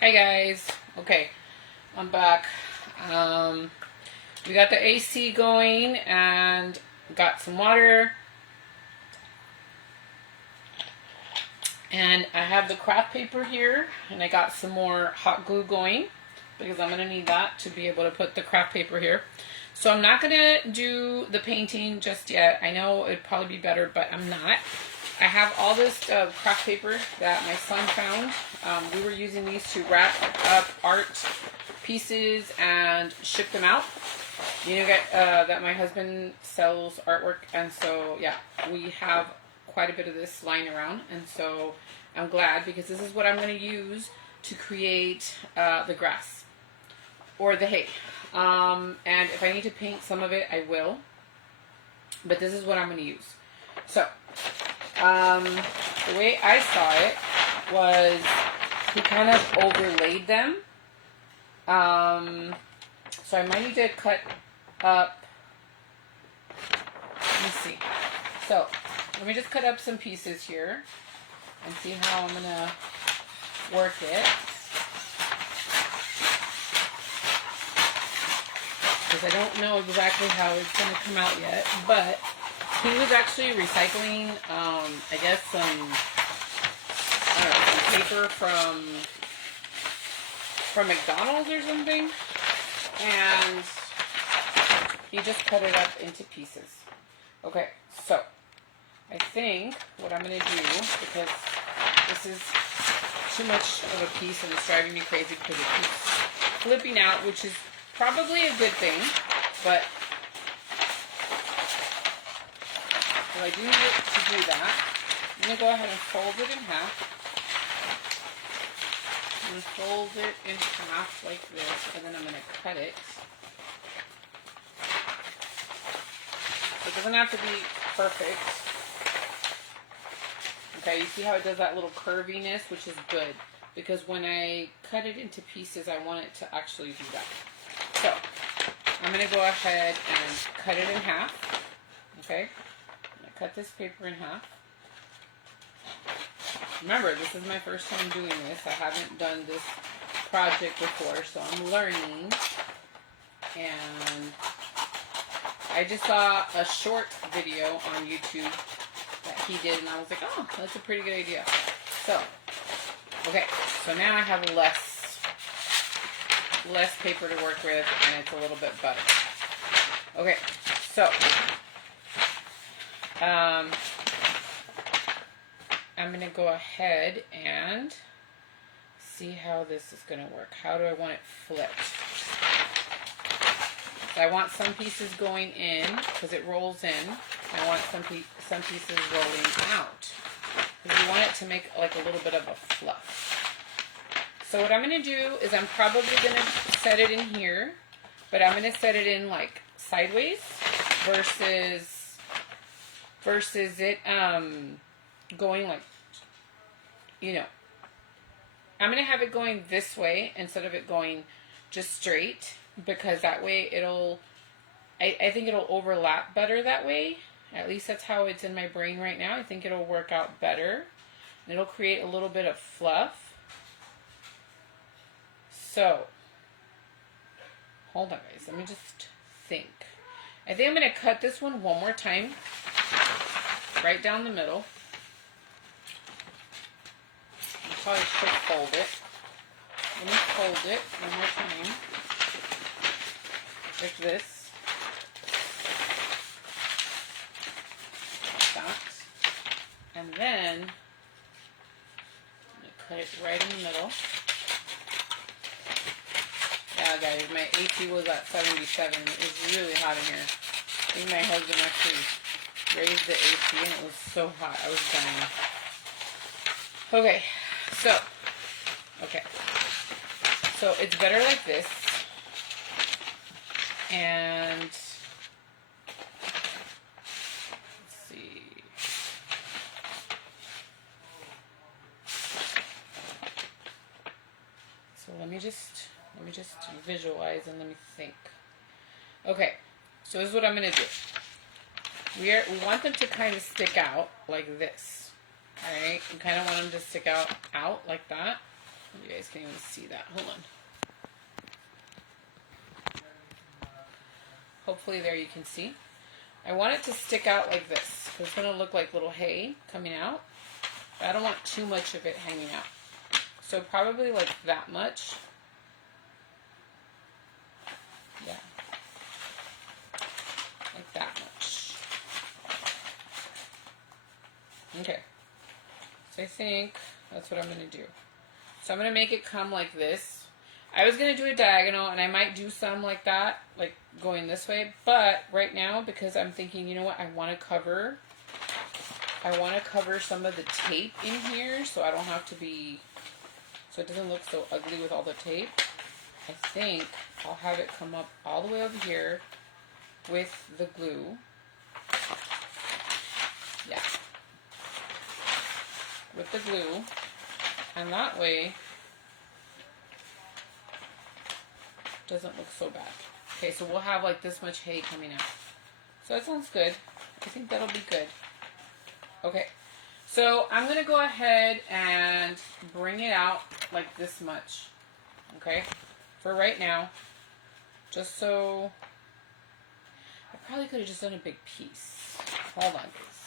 Hey guys. Okay, I'm back. We got the AC going and got some water. And I have the craft paper here, and I got some more hot glue going because I'm going to need that to be able to put the craft paper here. So I'm not going to do the painting just yet. I know it'd probably be better, but I'm not. I have all this craft paper that my son found. We were using these to wrap up art pieces and ship them out. You know that my husband sells artwork, and so yeah, we have quite a bit of this lying around, and so I'm glad because this is what I'm going to use to create the grass or the hay. And if I need to paint some of it, I will. But this is what I'm going to use. So, the way I saw it was he kind of overlaid them. So I might need to cut up. Let me see. So, let me just cut up some pieces here and see how I'm going to work it. Because I don't know exactly how it's going to come out yet. But he was actually recycling, I guess, some paper from McDonald's or something. And he just cut it up into pieces. Okay, so I think what I'm going to do, because this is too much of a piece and it's driving me crazy because it keeps flipping out, which is probably a good thing, but if I do need to do that, I'm going to go ahead and fold it in half. I'm going to fold it in half like this, and then I'm going to cut it. It doesn't have to be perfect. Okay, you see how it does that little curviness, which is good. Because when I cut it into pieces, I want it to actually do that. So, I'm going to go ahead and cut it in half. Okay, I'm going to cut this paper in half. Remember, this is my first time doing this. I haven't done this project before, so I'm learning. And I just saw a short video on YouTube that he did, and I was like, oh, that's a pretty good idea. So, okay, so now I have less paper to work with, and it's a little bit better. Okay, so I'm going to go ahead and see how this is going to work. How do I want it flipped? So I want some pieces going in because it rolls in. I want some pieces rolling out because you want it to make like a little bit of a fluff. So what I'm going to do is I'm probably going to set it in here, but I'm going to set it in like sideways versus it going like, you know, I'm going to have it going this way instead of it going just straight, because that way I think it'll overlap better that way. At least that's how it's in my brain right now. I think it'll work out better. And it'll create a little bit of fluff. So, hold on guys, let me just think. I think I'm going to cut this one more time. Right down the middle. I probably should fold it. Let me fold it one more time. Like this. Like that. And then, I'm going to cut it right in the middle. Yeah, guys, my AC was at 77. It's really hot in here. I think my husband actually raised the AC and it was so hot. I was dying. Okay, so it's better like this. And let's see. So let me just visualize and let me think. Okay, so this is what I'm gonna do. We want them to kind of stick out like this. Alright, you kind of want them to stick out like that. You guys guys can even see that. Hold on. Hopefully there you can see. I want it to stick out like this. It's going to look like little hay coming out. But I don't want too much of it hanging out. So probably like that much. Yeah. Like that much. Okay. So I think that's what I'm going to do. So I'm going to make it come like this. I was going to do a diagonal, and I might do some like that, like going this way. But right now, because I'm thinking, you know what, I want to cover some of the tape in here so I don't have to be, so it doesn't look so ugly with all the tape. I think I'll have it come up all the way over here with the glue. Yeah. With the glue. And that way, doesn't look so bad. Okay, so we'll have like this much hay coming out. So that sounds good. I think that'll be good. Okay, so I'm going to go ahead and bring it out like this much. Okay, for right now. Just so, I probably could have just done a big piece. Hold on, guys.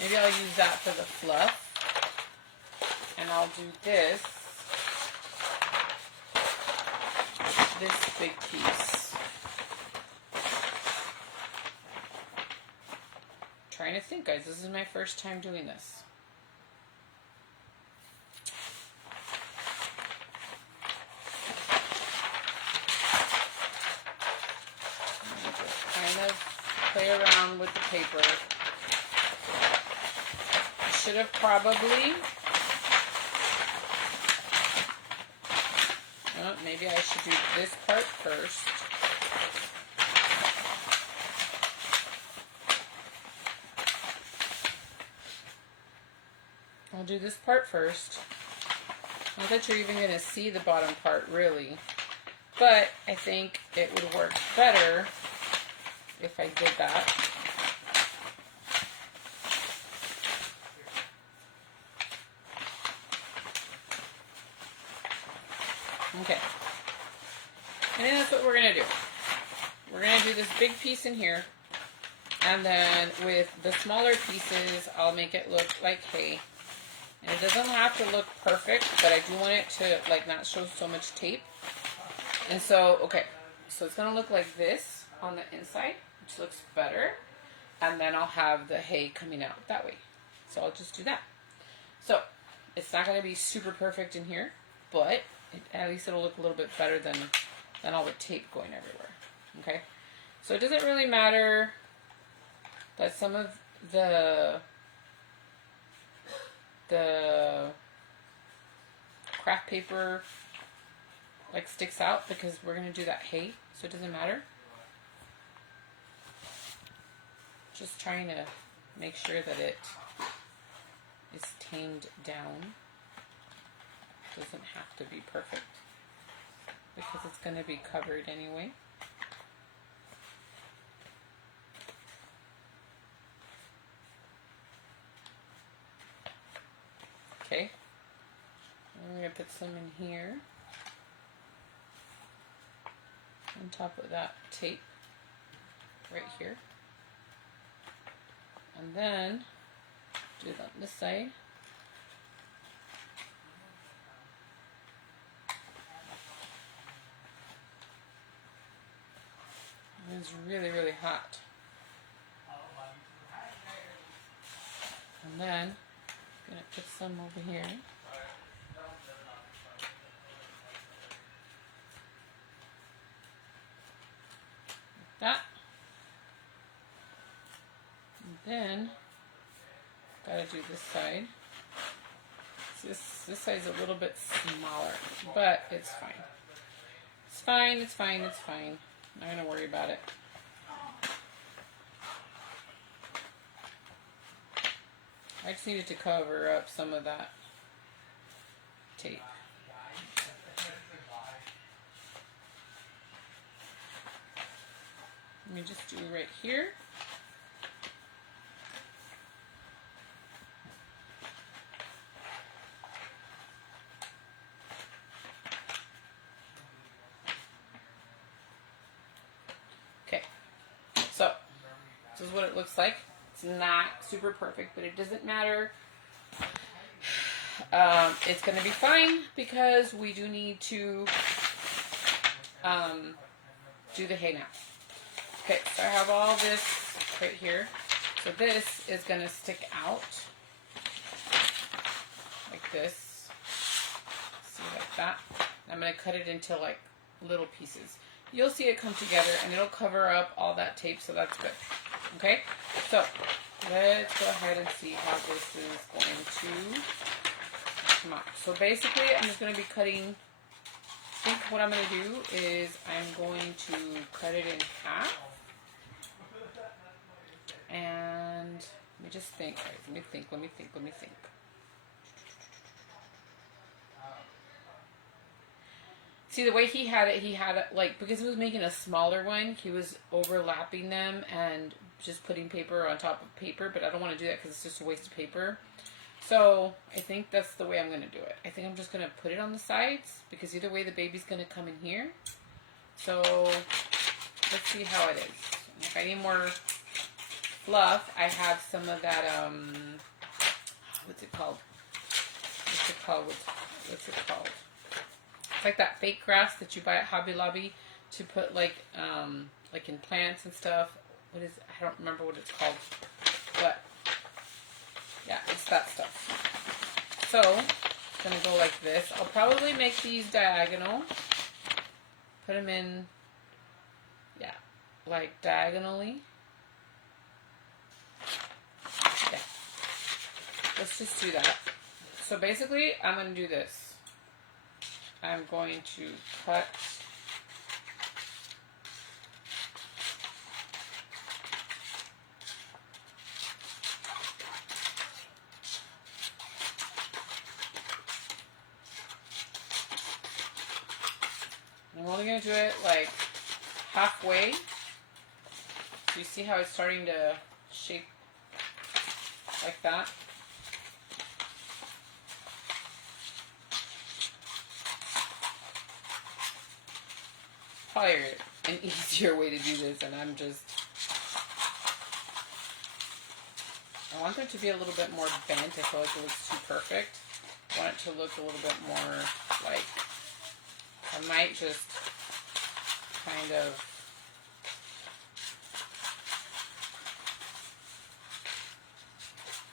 Maybe I'll use that for the fluff. And I'll do this big piece. Trying to think, guys. This is my first time doing this. Just kind of play around with the paper. I should have probably. Maybe I should do this part first. I'll do this part first. Not that you're even going to see the bottom part, really. But I think it would work better if I did that. Okay. And then that's what we're going to do. We're going to do this big piece in here. And then with the smaller pieces, I'll make it look like hay. And it doesn't have to look perfect, but I do want it to like not show so much tape. And so, okay. So it's going to look like this on the inside, which looks better. And then I'll have the hay coming out that way. So I'll just do that. So it's not going to be super perfect in here, but at least it'll look a little bit better than all the tape going everywhere. Okay, so it doesn't really matter that some of the craft paper like sticks out because we're going to do that hay, so it doesn't matter. Just trying to make sure that it is tamed down. Doesn't have to be perfect because it's going to be covered anyway. Okay, I'm going to put some in here on top of that tape right here, and then do it on this side. It's really, really hot. And then I'm going to put some over here. Like that. And then gotta do this side. This side's a little bit smaller, but it's fine. It's fine, it's fine, it's fine. I'm not going to worry about it. I just needed to cover up some of that tape. Let me just do right here. what it looks like. It's not super perfect, but it doesn't matter. It's going to be fine because we do need to do the hay now. Okay, so I have all this right here. So this is going to stick out like this. See, like that. I'm going to cut it into like little pieces. You'll see it come together and it'll cover up all that tape, so that's good. Okay, so let's go ahead and see how this is going to come out. So basically, I'm just going to be cutting. I think what I'm going to do is I'm going to cut it in half. And let me just think, guys. Let me think. See, the way he had it, like, because he was making a smaller one, he was overlapping them and just putting paper on top of paper, but I don't want to do that because it's just a waste of paper. So I think that's the way I'm going to do it. I think I'm just going to put it on the sides because either way the baby's going to come in here. So let's see how it is. And if I need more fluff, I have some of that, what's it called? It's like that fake grass that you buy at Hobby Lobby to put like in plants and stuff. What is it? I don't remember what it's called, but yeah, it's that stuff. So it's gonna go like this. I'll probably make these diagonal. Put them in, yeah, like diagonally. Yeah. Let's just do that. So basically, I'm gonna do this. I'm going to cut I'm only going to do it like halfway. So you see how it's starting to shape like that? Probably an easier way to do this, and I want it to be a little bit more bent. I feel like it looks too perfect. I want it to look a little bit more like, I might just kind of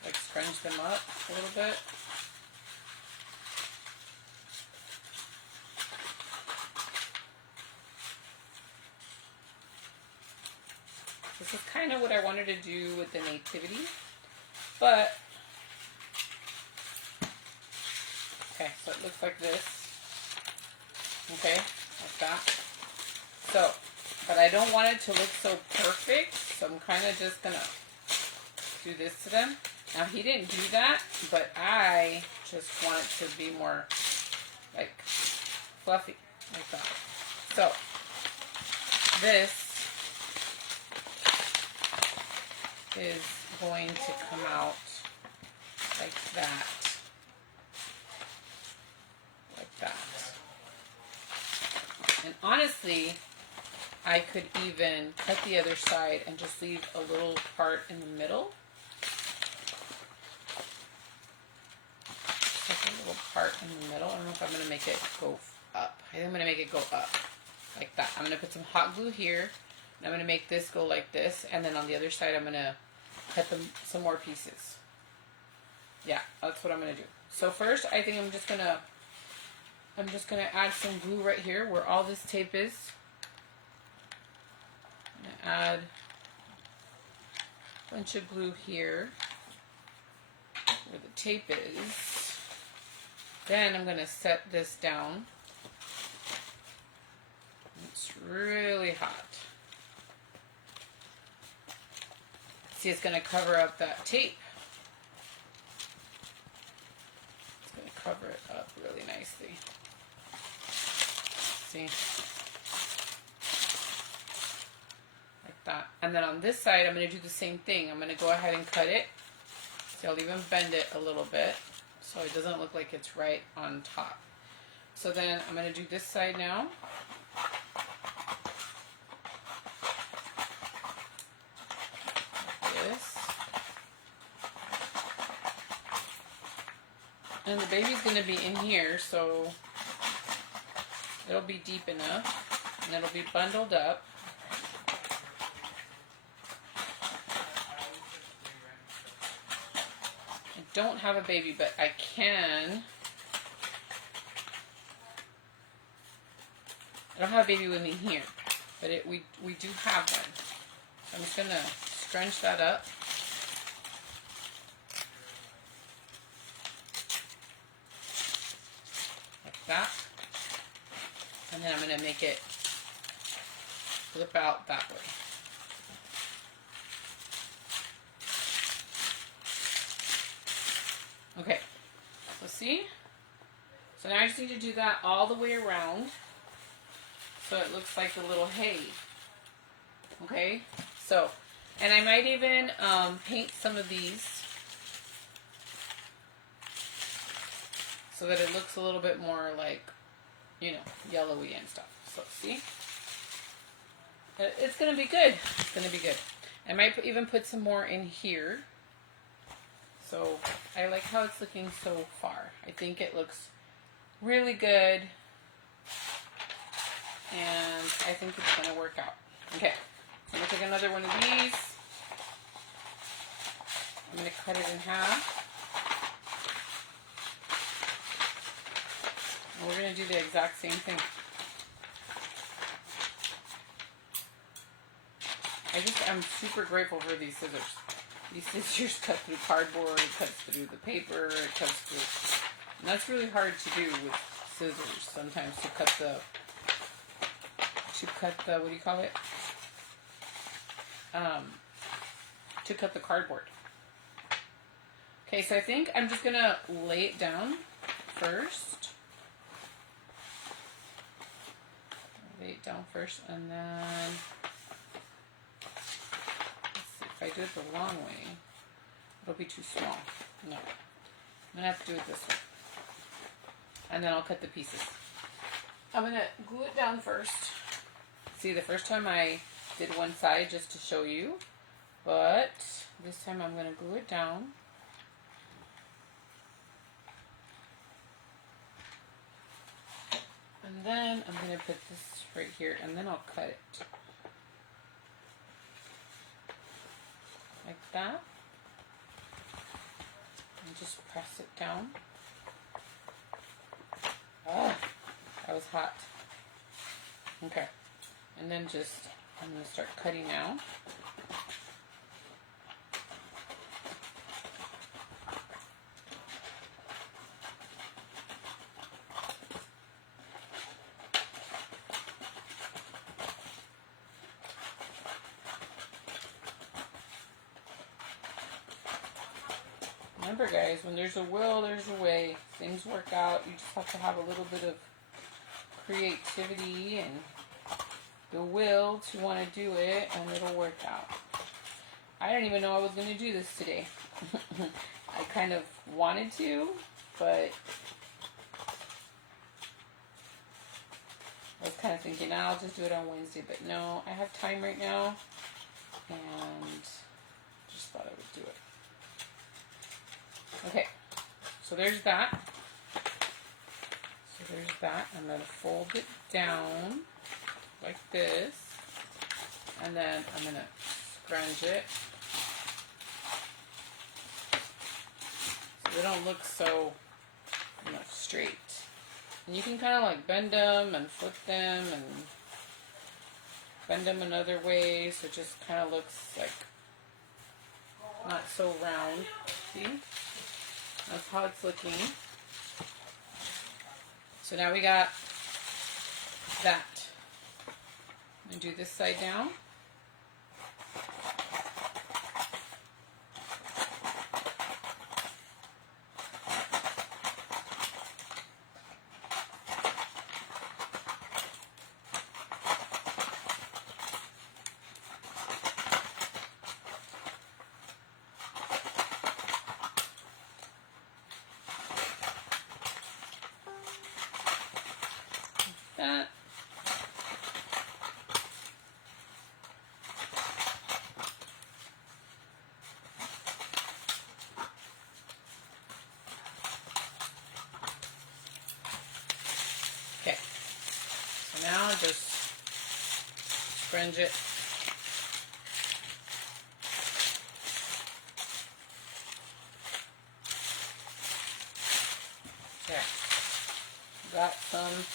like scrunch them up a little bit. This is kind of what I wanted to do with the nativity, but okay, so it looks like this. Okay, like that. So, but I don't want it to look so perfect, so I'm kind of just gonna do this to them. Now he didn't do that, but I just want it to be more like fluffy, like that. So this is going to come out like that. Like that. And honestly, I could even cut the other side and just leave a little part in the middle. Just like a little part in the middle. I don't know if I'm going to make it go up. I think I'm going to make it go up. Like that. I'm going to put some hot glue here. And I'm going to make this go like this. And then on the other side, I'm going to cut them some more pieces. Yeah, that's what I'm going to do. So first, I think I'm just going to add some glue right here where all this tape is. I'm going to add a bunch of glue here where the tape is. Then I'm going to set this down. It's really hot. See, it's going to cover up that tape. It's going to cover it up really nicely. See? Like that. And then on this side, I'm going to do the same thing. I'm going to go ahead and cut it. See, I'll even bend it a little bit so it doesn't look like it's right on top. So then I'm going to do this side now. And the baby's going to be in here, so it'll be deep enough. And it'll be bundled up. I don't have a baby, but I can. I don't have a baby with me here, but we do have one. So I'm just going to scrunch that up. Like that. And then I'm going to make it flip out that way. Okay, so see? So now I just need to do that all the way around so it looks like a little hay. Okay, so, and I might even paint some of these so that it looks a little bit more like, you know, yellowy and stuff. So see? It's going to be good. It's going to be good. I might even put some more in here. So I like how it's looking so far. I think it looks really good. And I think it's going to work out. Okay. So I'm going to take another one of these. I'm going to cut it in half. And we're going to do the exact same thing. I'm super grateful for these scissors. These scissors cut through cardboard, it cuts through the paper, it cuts through... And that's really hard to do with scissors sometimes, to cut the, what do you call it? To cut the cardboard. Okay, so I think I'm just going to lay it down first. Lay it down first, and then... If I do it the long way, it'll be too small. No. I'm going to have to do it this way. And then I'll cut the pieces. I'm going to glue it down first. See, the first time I did one side just to show you. But this time I'm going to glue it down. And then I'm going to put this right here, and then I'll cut it. Like that. And just press it down. Oh, that was hot. Okay. And then I'm going to start cutting now. Remember, guys, when there's a will, there's a way. Things work out. You just have to have a little bit of creativity and the will to want to do it, and it'll work out. I didn't even know I was going to do this today. I kind of wanted to, but I was kind of thinking, I'll just do it on Wednesday. But no, I have time right now, and just thought I would do it. Okay, so there's that. I'm going to fold it down like this, and then I'm going to scrunch it so they don't look so, straight. And you can kind of like bend them and flip them and bend them another way, so it just kind of looks like not so round. See? That's how it's looking. So now we got that. I'm going to do this side down. That. now just fringe it. Okay. Got some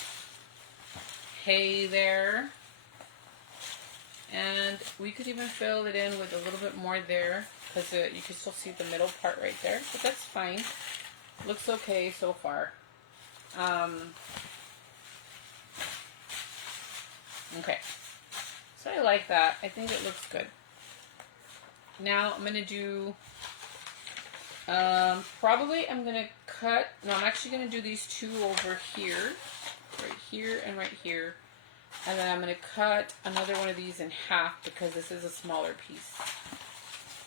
hay there. And we could even fill it in with a little bit more there, because you can still see the middle part right there, but that's fine. Looks okay so far. Okay, so I like that. I think it looks good. Now I'm gonna do, probably I'm gonna cut, no, I'm actually gonna do these two over here, right here and right here. And then I'm going to cut another one of these in half, because this is a smaller piece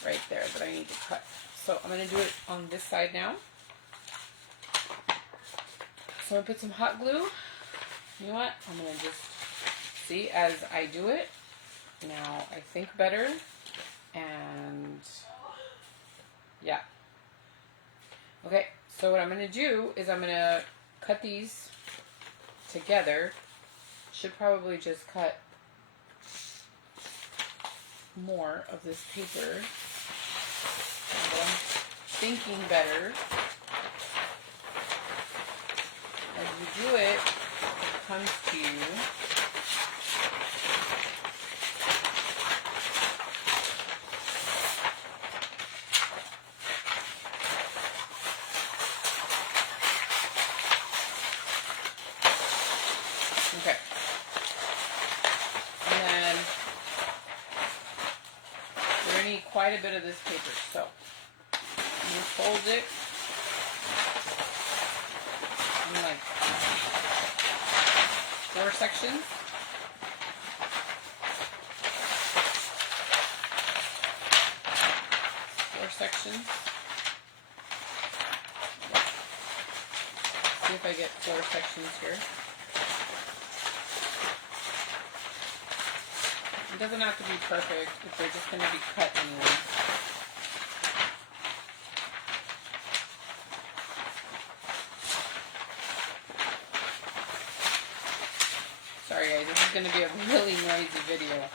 right there that I need to cut. So I'm going to do it on this side now. So I'm going to put some hot glue. You know what? I'm going to just see as I do it. Now I think better. And yeah. Okay, so what I'm going to do is I'm going to cut these together. Should probably just cut more of this paper. But I'm thinking better. As you do it, it comes to you. Okay. And then we're going to need quite a bit of this paper. So I'm going to fold it in like 4 sections. See if I get 4 sections here. It doesn't have to be perfect if they're just going to be cut anyway. Sorry guys, this is going to be a really noisy video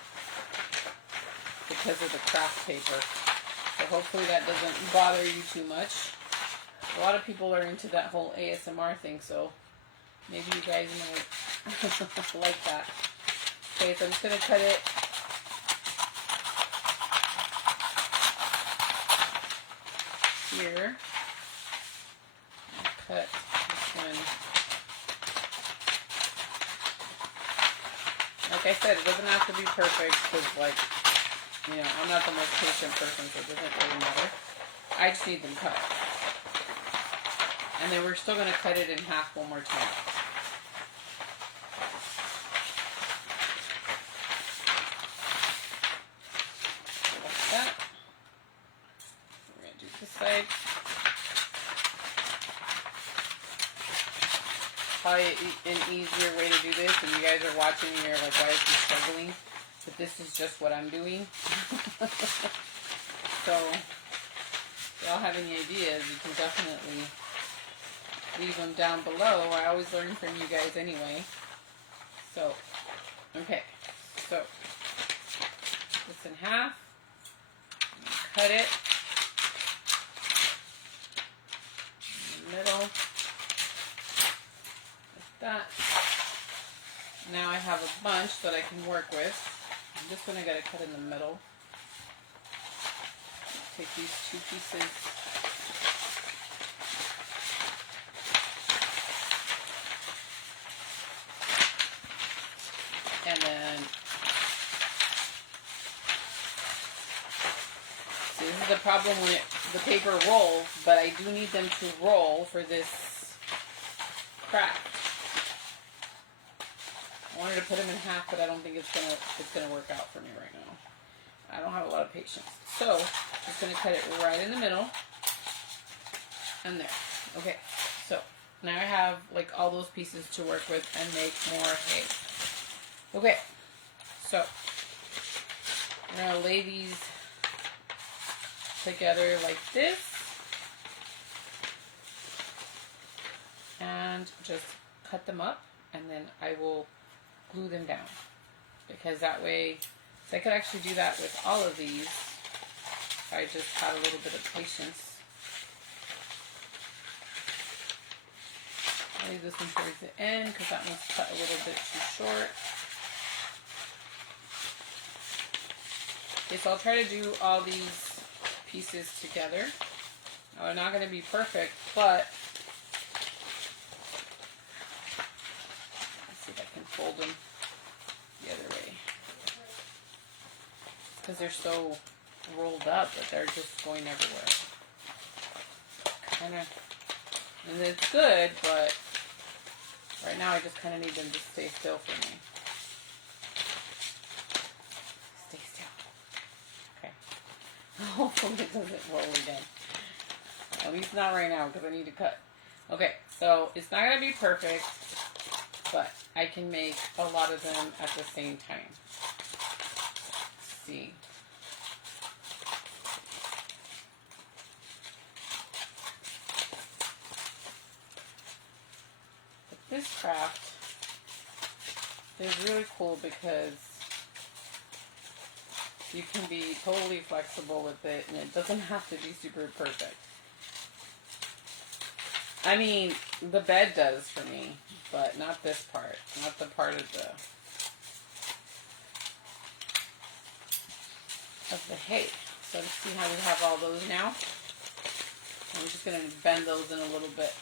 because of the craft paper. So hopefully that doesn't bother you too much. A lot of people are into that whole ASMR thing, so maybe you guys might like that. Okay, so I'm just going to cut it here. Cut this one. Like I said, it doesn't have to be perfect because, like, you know, I'm not the most patient person, so it doesn't really matter. I just need them cut. And then we're still going to cut it in half one more time. Like that. We're going to do this side. Probably an easier way to do this, and you guys are watching and you're like, why is he struggling? But this is just what I'm doing. So, if y'all have any ideas, you can definitely leave them down below. I always learn from you guys anyway. So, okay. So, this in half. Cut it. In the middle. Like that. Now I have a bunch that I can work with. This one I gotta cut in the middle. Take these 2 pieces. And then, see, this is the problem when the paper rolls, but I do need them to roll for this craft. I wanted to put them in half, but I don't think it's gonna work out for me right now. I don't have a lot of patience. So, just gonna cut it right in the middle. And there. Okay, so now I have like all those pieces to work with and make more hay. Okay, so I'm gonna lay these together like this. And just cut them up, and then I will glue them down. Because that way, so I could actually do that with all of these if I just had a little bit of patience. I'll leave this one towards the end because that one's cut a little bit too short. Okay, so I'll try to do all these pieces together. Now, they're not going to be perfect, but let's see if I can fold them the other way. Because they're so rolled up that they're just going everywhere. Kind of, and it's good, but right now I just kind of need them to stay still for me. Stay still. Okay. Hopefully it doesn't roll again. At least not right now because I need to cut. Okay, so it's not going to be perfect, but I can make a lot of them at the same time. Let's see. But this craft is really cool because you can be totally flexible with it and it doesn't have to be super perfect. I mean, the bed does for me, but not this part. Not the part of the hay. So let's see how we have all those now. I'm just going to bend those in a little bit.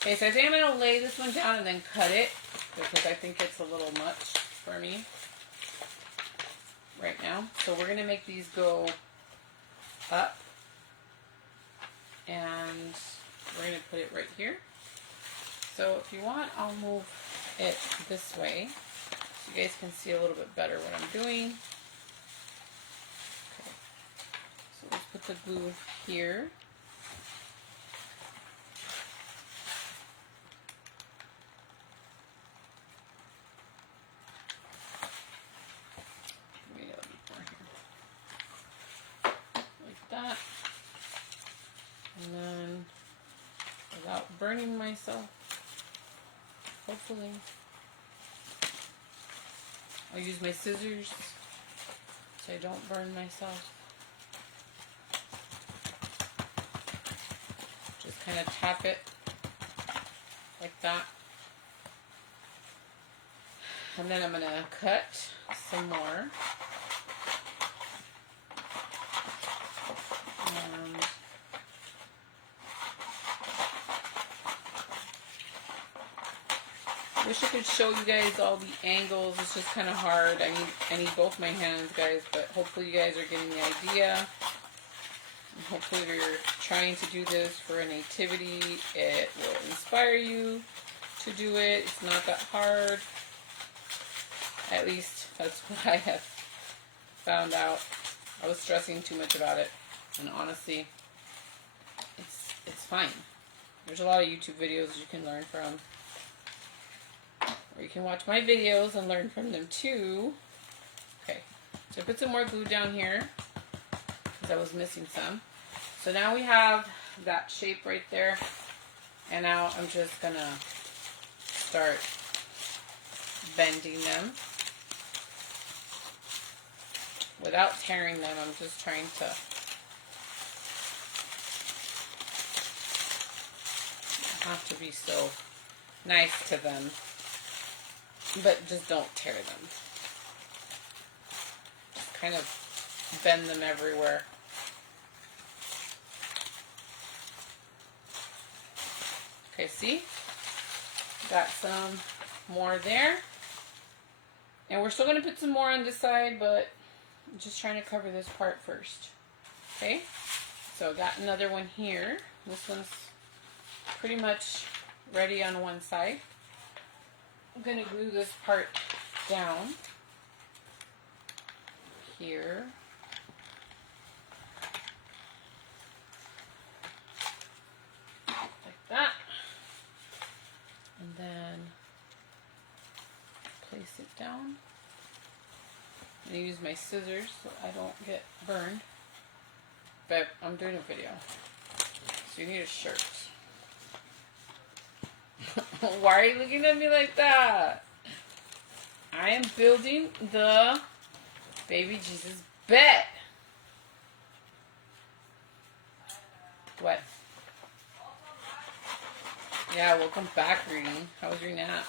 Okay, so I think I'm going to lay this one down and then cut it because I think it's a little much for me right now. So we're going to make these go up. And we're going to put it right here. So if you want, I'll move it this way so you guys can see a little bit better what I'm doing. Okay. So let's put the glue here. Like that. And then, without burning myself, hopefully, I'll use my scissors so I don't burn myself. Just kind of tap it like that. And then I'm going to cut some more. Wish I could show you guys all the angles. It's just kind of hard. I need both my hands, guys, but hopefully you guys are getting the idea. And hopefully if you're trying to do this for a nativity, it will inspire you to do it. It's not that hard. At least that's what I have found out. I was stressing too much about it, and honestly, it's fine. There's a lot of YouTube videos you can learn from. Or you can watch my videos and learn from them too. Okay, so I put some more glue down here because I was missing some. So now we have that shape right there. And now I'm just gonna start bending them. Without tearing them, I'm just trying to have to be so nice to them. But just don't tear them. Just kind of bend them everywhere. Okay, see? Got some more there. And we're still going to put some more on this side, but I'm just trying to cover this part first. Okay? So got another one here. This one's pretty much ready on one side. I'm going to glue this part down here. Like that. And then place it down. I'm going to use my scissors so I don't get burned. But I'm doing a video, so you need a shirt. Why are you looking at me like that? I am building the baby Jesus bed. What? Yeah, welcome back, Green. How was your nap?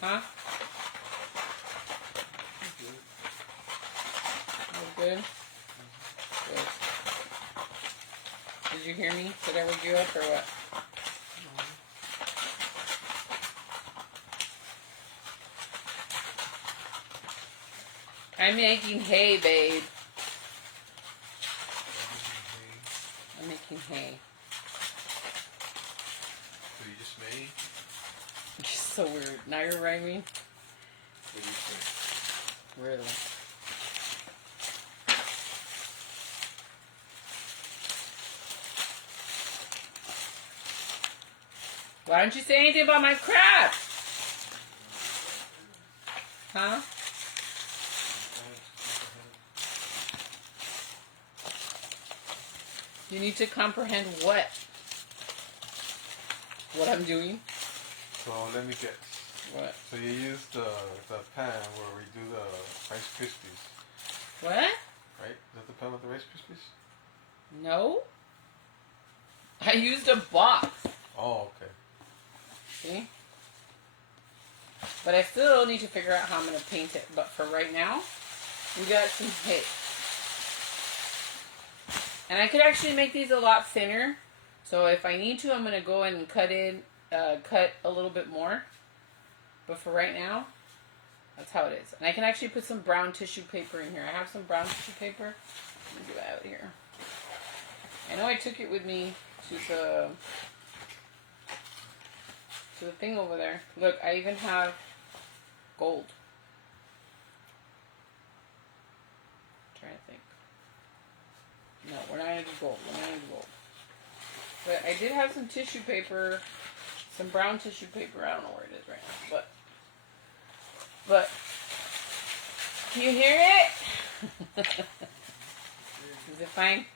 Huh? All good? Good. Did you hear me? Did I wake you up or what? I'm making hay, babe. I'm making hay. So you just made? You're so weird. Now you're rhyming? What do you think? Really? Why don't you say anything about my crap? Huh? You need to comprehend what? What I'm doing? So let me guess. What? So you use the pan where we do the Rice Krispies, What? right? Is that the pan with the Rice Krispies? No? I used a box. Oh, okay. See? But I still need to figure out how I'm going to paint it. But for right now, we got some hay. And I could actually make these a lot thinner. So if I need to, I'm going to go and cut a little bit more. But for right now, that's how it is. And I can actually put some brown tissue paper in here. I have some brown tissue paper. Let me get it out here. I know I took it with me to the thing over there. Look, I even have gold. I'm trying to think. No, we're not gonna do gold. We're not gonna do gold. But I did have some tissue paper, some brown tissue paper. I don't know where it is right now, but can you hear it? Is it fine?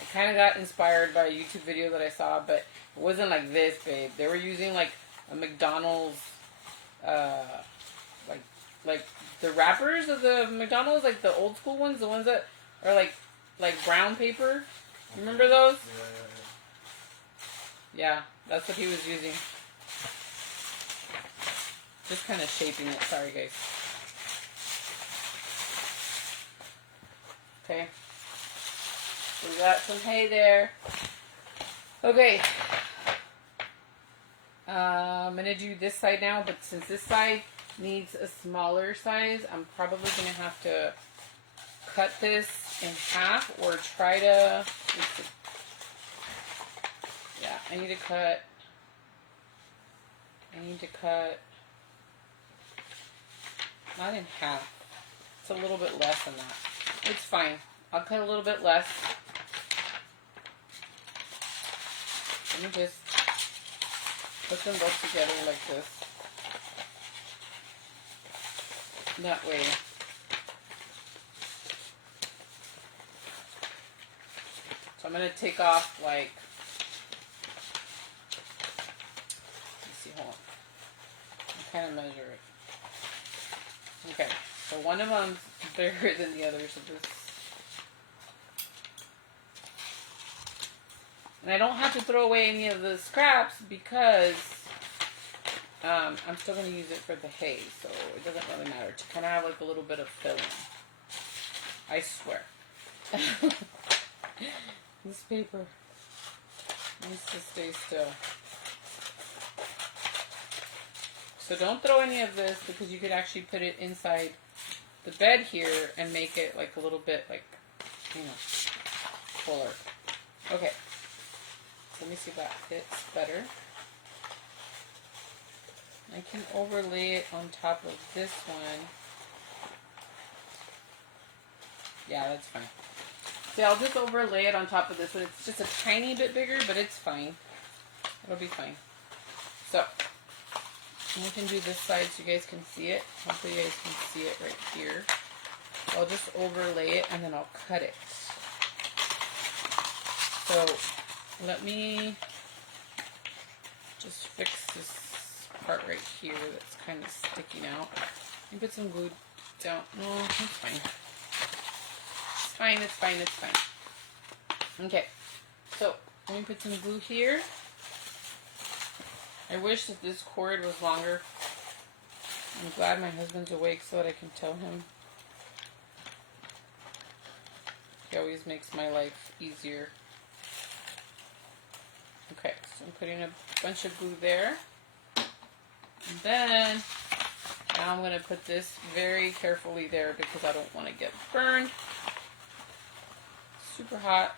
I kind of got inspired by a YouTube video that I saw, but it wasn't like this, babe. They were using like a McDonald's, like the wrappers of the McDonald's, like the old school ones, the ones that are like brown paper. Remember those? Yeah, that's what he was using. Just kind of shaping it. Sorry, guys. Okay. We got some hay there. Okay. I'm going to do this side now, but since this side needs a smaller size, I'm probably going to have to cut this in half or try to... Yeah, I need to cut... Not in half. It's a little bit less than that. It's fine. I'll cut a little bit less. Let me just put them both together like this. That way. So I'm going to take off like... Let's see, hold on. I kind of measure it. Okay, so one of them's bigger than the other, so this... And I don't have to throw away any of the scraps because I'm still going to use it for the hay, so it doesn't really matter. To kind of have like a little bit of filling. I swear. This paper needs to stay still. So don't throw any of this because you could actually put it inside the bed here and make it like a little bit like, you know, fuller. Okay. Let me see if that fits better. I can overlay it on top of this one. Yeah, that's fine. See, I'll just overlay it on top of this one. It's just a tiny bit bigger, but it's fine. It'll be fine. So, we can do this side so you guys can see it. Hopefully you guys can see it right here. I'll just overlay it and then I'll cut it. So let me just fix this part right here that's kind of sticking out. And put some glue down. No, it's fine. It's fine, it's fine, it's fine. Okay, so let me put some glue here. I wish that this cord was longer. I'm glad my husband's awake so that I can tell him. He always makes my life easier. Okay, so I'm putting a bunch of glue there. And then, now I'm going to put this very carefully there because I don't want to get burned. Super hot.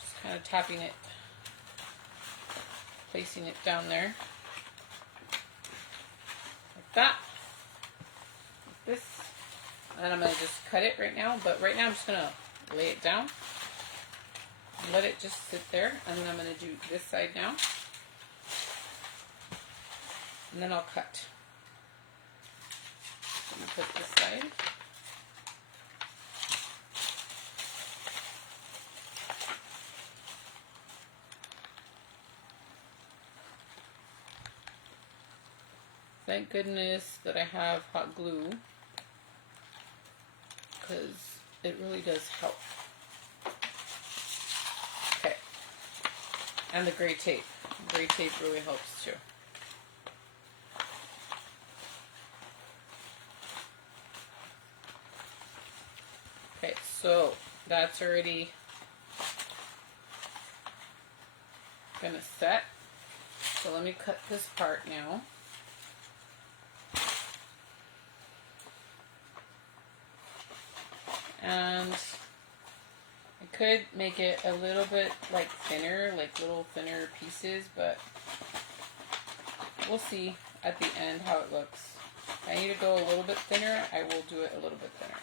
Just kind of tapping it, placing it down there. Like that. Like this. And then I'm going to just cut it right now. But right now I'm just going to lay it down. Let it just sit there. And then I'm going to do this side now. And then I'll cut. Let me put this side. Thank goodness that I have hot glue, because it really does help. Okay. And the gray tape. Gray tape really helps too. Okay, so that's already gonna set. So let me cut this part now. And I could make it a little bit like thinner, like little thinner pieces, but we'll see at the end how it looks. If I need to go a little bit thinner, I will do it a little bit thinner.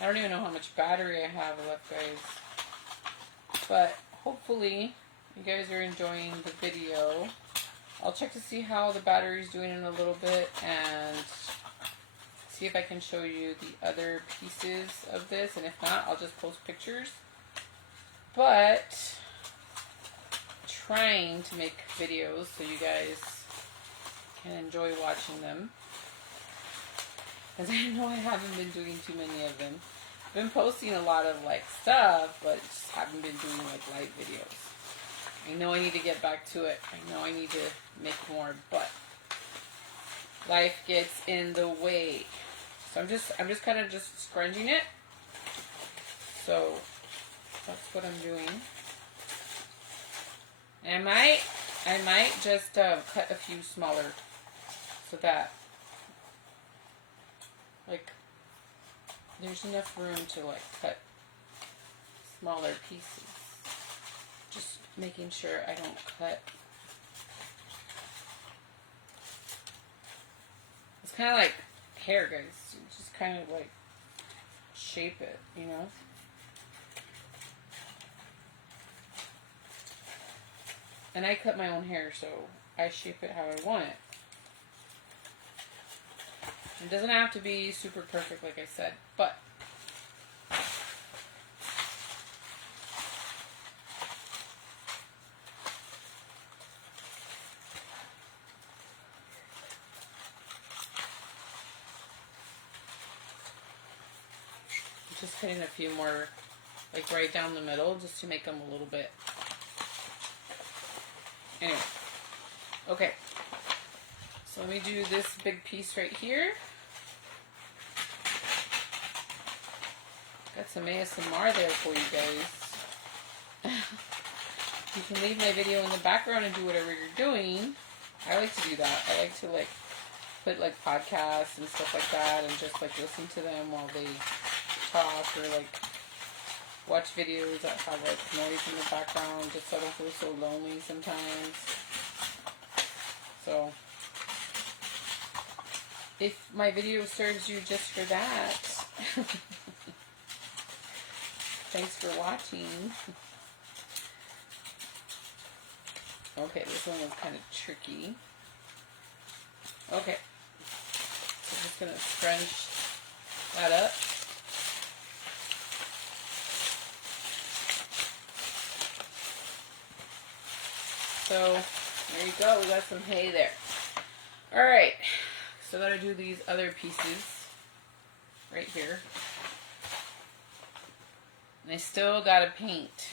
I don't even know how much battery I have left, guys. But hopefully you guys are enjoying the video. I'll check to see how the battery's doing in a little bit and see if I can show you the other pieces of this. And if not, I'll just post pictures. But trying to make videos so you guys can enjoy watching them. Because I know I haven't been doing too many of them. I've been posting a lot of like stuff, but just haven't been doing like live videos. I know I need to get back to it. I know I need to make more, but life gets in the way. So I'm just kind of just scrunching it. So that's what I'm doing. And I might just cut a few smaller so that like there's enough room to like cut smaller pieces. Just making sure I don't cut. It's kind of like hair, guys. You just kind of like shape it, you know? And I cut my own hair, so I shape it how I want it. It doesn't have to be super perfect, like I said, but I'm just cutting a few more, like right down the middle, just to make them a little bit. Anyway, okay. So let me do this big piece right here. Got some ASMR there for you guys. You can leave my video in the background and do whatever you're doing. I like to do that. I like to like put like podcasts and stuff like that and just like listen to them while they talk, or like watch videos that have like noise in the background just so I don't feel so lonely sometimes. So if my video serves you just for that, thanks for watching. Okay, this one was kind of tricky. Okay. So I'm just going to scrunch that up. So there you go. We got some hay there. All right. So I got to do these other pieces right here. And I still got to paint.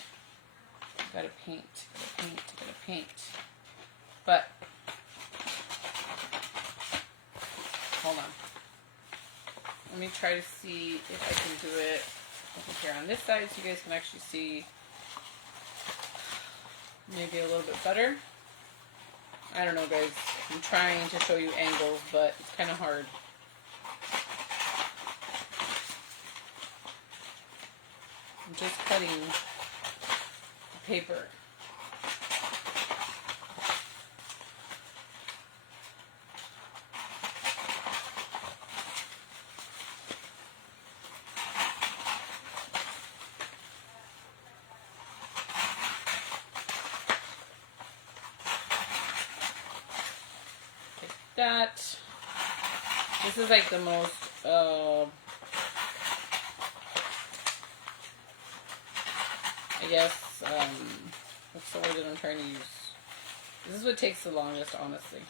Gotta paint. But hold on. Let me try to see if I can do it over here on this side so you guys can actually see maybe a little bit better. I don't know, guys. I'm trying to show you angles, but it's kind of hard. I'm just cutting the paper. That this is like the most I guess what's the word that I'm trying to use? This is what takes the longest, honestly.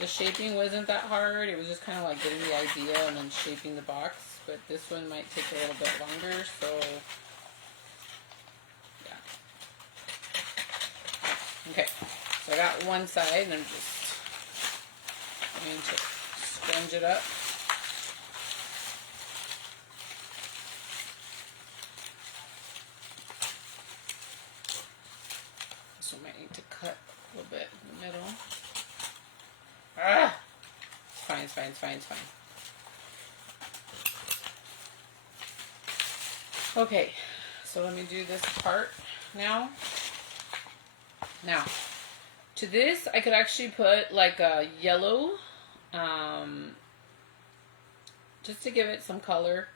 The shaping wasn't that hard. It was just kind of like getting the idea and then shaping the box. But this one might take a little bit longer, so yeah. Okay, so I got one side and I'm just going to scrunch it up. This one might need to cut a little bit in the middle. Ah! It's fine, it's fine, it's fine, it's fine. Okay, so let me do this part now. Now, to this, I could actually put like a yellow, just to give it some color.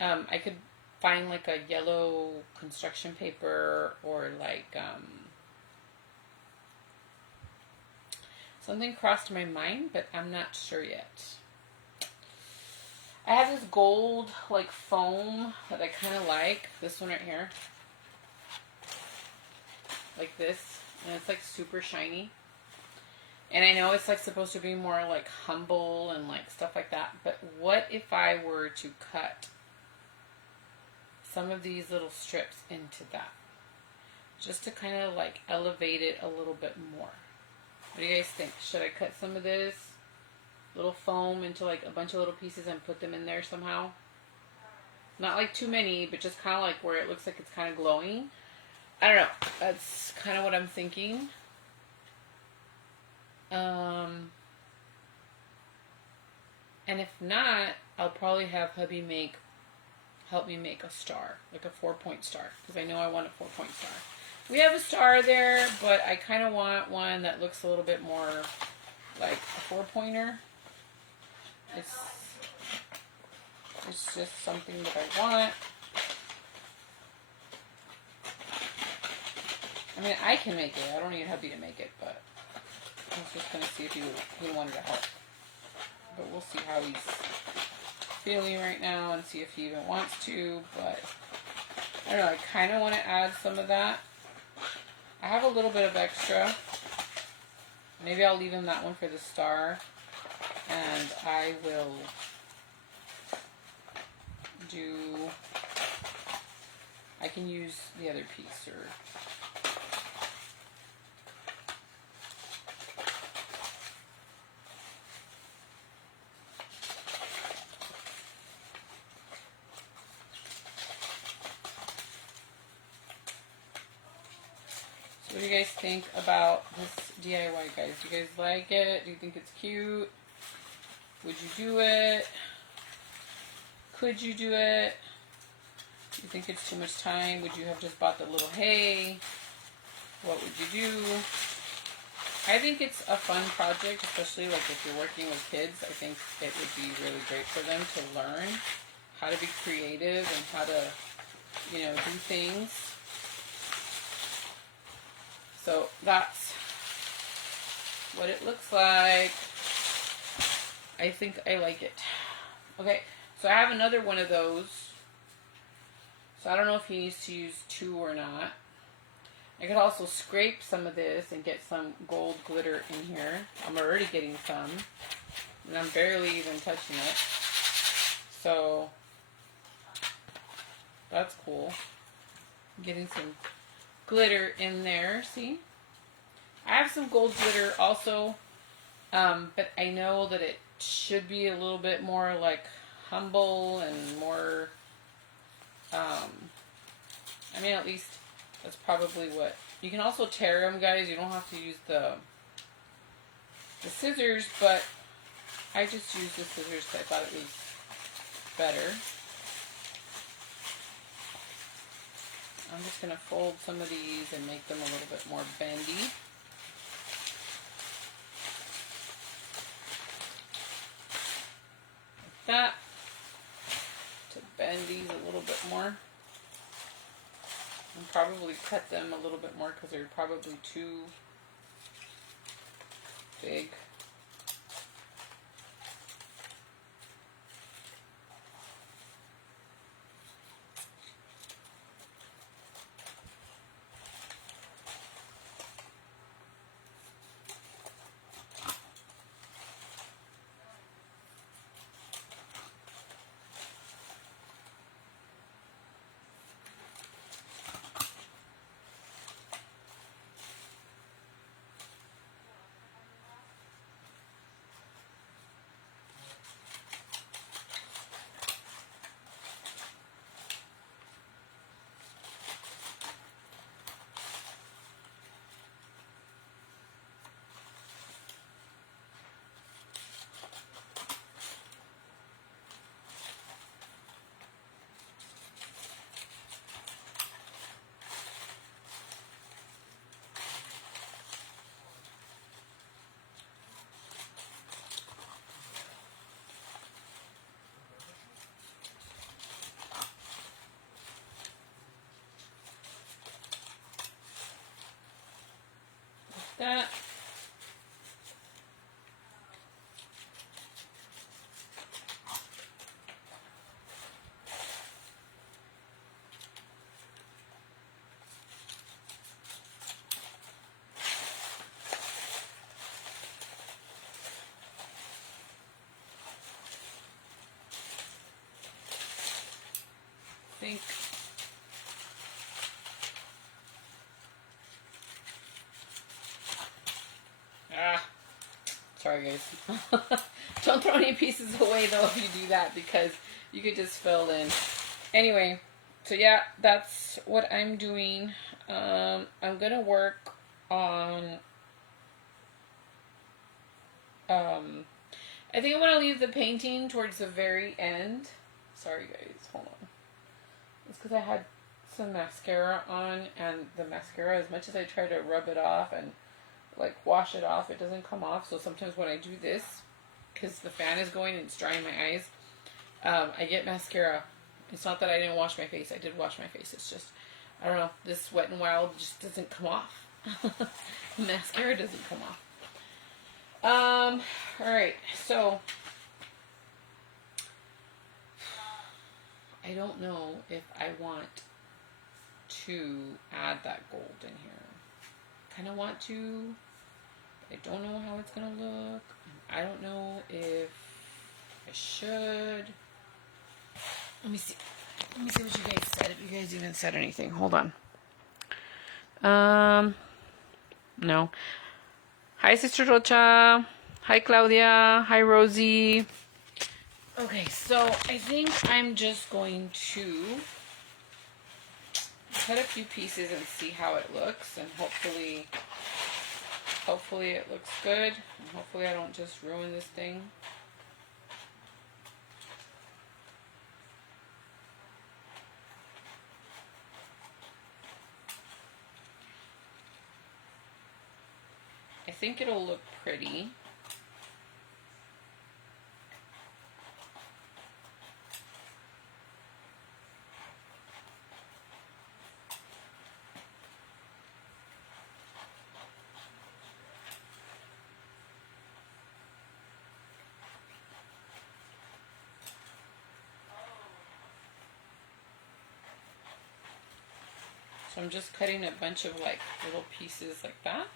I could find like a yellow construction paper or like, something crossed my mind, but I'm not sure yet. I have this gold like foam that I kind of like. This one right here. Like this. And it's like super shiny. And I know it's like supposed to be more like humble and like stuff like that. But what if I were to cut some of these little strips into that? Just to kind of like elevate it a little bit more. What do you guys think? Should I cut some of this little foam into like a bunch of little pieces and put them in there somehow? Not like too many, but just kind of like where it looks like it's kind of glowing. I don't know. That's kind of what I'm thinking. And if not, I'll probably have hubby help me make a star, like a 4-point star, because I know I want a 4-point star. We have a star there, but I kind of want one that looks a little bit more like a 4-pointer. It's just something that I want. I mean, I can make it. I don't need hubby to make it, but I was just going to see if he wanted to help. But we'll see how he's feeling right now and see if he even wants to. But I don't know. I kind of want to add some of that. I have a little bit of extra. Maybe I'll leave him that one for the star. And I will I can use the other piece or... What do you guys think about this DIY, guys? Do you guys like it? Do you think it's cute? Would you do it? Could you do it? Do you think it's too much time? Would you have just bought the little hay? What would you do? I think it's a fun project, especially like if you're working with kids. I think it would be really great for them to learn how to be creative and how to, do things. So that's what it looks like. I think I like it. Okay, so I have another one of those. So I don't know if he needs to use 2 or not. I could also scrape some of this and get some gold glitter in here. I'm already getting some. And I'm barely even touching it. So that's cool. Getting some glitter in there. See? I have some gold glitter also. But I know that it should be a little bit more like humble and more, I mean, at least that's probably what, you can also tear them, guys. You don't have to use the scissors, but I just used the scissors because I thought it was better. I'm just going to fold some of these and make them a little bit more bendy. Like that. To bend these a little bit more. And probably cut them a little bit more because they're probably too big. That. Think. Sorry guys. Don't throw any pieces away though if you do that, because you could just fill in. Anyway, so yeah, that's what I'm doing. I'm gonna work on I think I'm gonna leave the painting towards the very end. Sorry guys, hold on. It's because I had some mascara on, and the mascara, as much as I try to rub it off and like wash it off, it doesn't come off. So sometimes when I do this, because the fan is going and it's drying my eyes, I get mascara. It's not that I didn't wash my face. I did wash my face. It's just, I don't know, this Wet n Wild just doesn't come off. Mascara doesn't come off. Alright, so I don't know if I want to add that gold in here. Kind of want to. I don't know how it's gonna look. I don't know if I should. Let me see. Let me see what you guys said. If you guys even said anything. Hold on. No. Hi, Sister Rocha. Hi, Claudia. Hi, Rosie. Okay, so I think I'm just going to cut a few pieces and see how it looks, and hopefully it looks good, and hopefully I don't just ruin this thing. I think it'll look pretty. So I'm just cutting a bunch of like little pieces like that.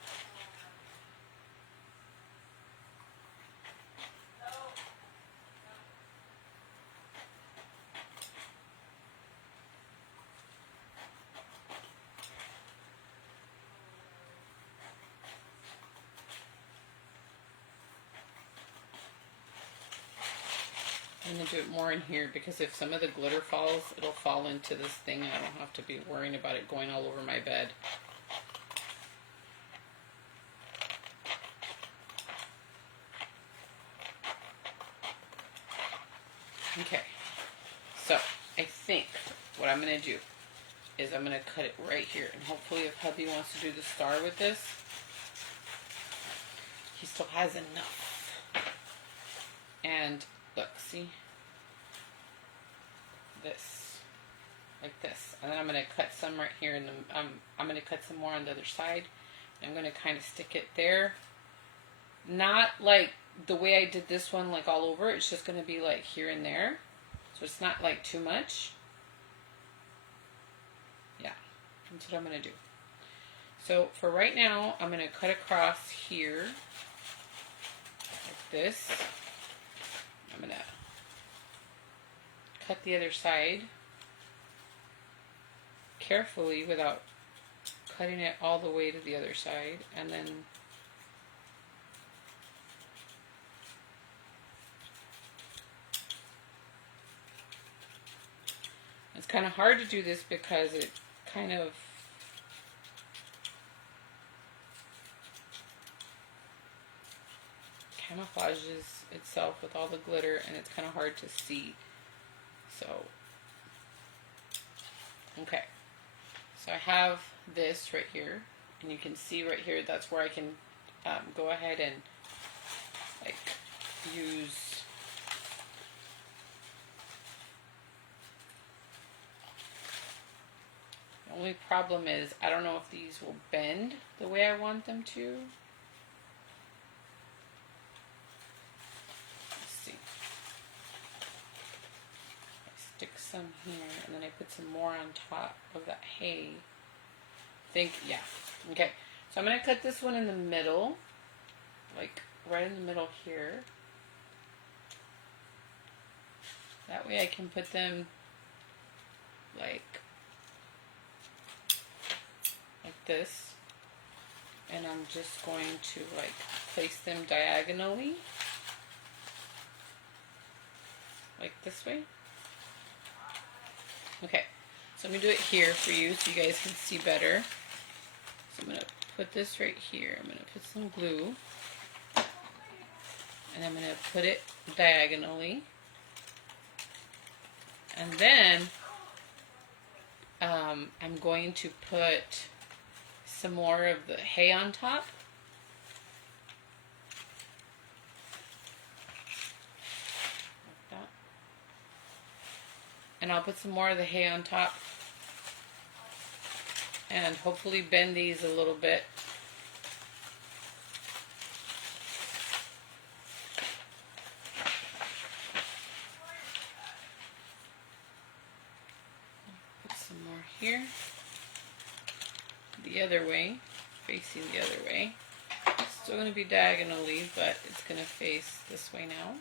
I'm going to do it more in here because if some of the glitter falls, it'll fall into this thing. I don't have to be worrying about it going all over my bed. Okay, so I think what I'm going to do is I'm going to cut it right here. And hopefully if hubby wants to do the star with this, he still has enough. And look, see? This. Like this. And then I'm going to cut some right here. And I'm going to cut some more on the other side. I'm going to kind of stick it there. Not like the way I did this one, like all over. It's just going to be like here and there. So it's not like too much. Yeah, that's what I'm going to do. So for right now, I'm going to cut across here. Like this. I'm going to cut the other side. Carefully without cutting it all the way to the other side. And then it's kind of hard to do this because it kind of camouflages itself with all the glitter and it's kind of hard to see. So, okay. So I have this right here and you can see right here, that's where I can go ahead and like use the only problem is I don't know if these will bend the way I want them to. Let's see. I stick some here and then I put some more on top of that hay. I think, yeah. Okay. So I'm going to cut this one in the middle. Like right in the middle here. That way I can put them like this, and I'm just going to like place them diagonally like this way. Okay, so I'm gonna do it here for you so you guys can see better. So I'm gonna put this right here. I'm gonna put some glue and I'm gonna put it diagonally, and then I'm going to put some more of the hay on top. Like that. And I'll put some more of the hay on top and hopefully bend these a little bit. Put some more here. The other way, facing the other way. It's still going to be diagonally, but it's going to face this way now.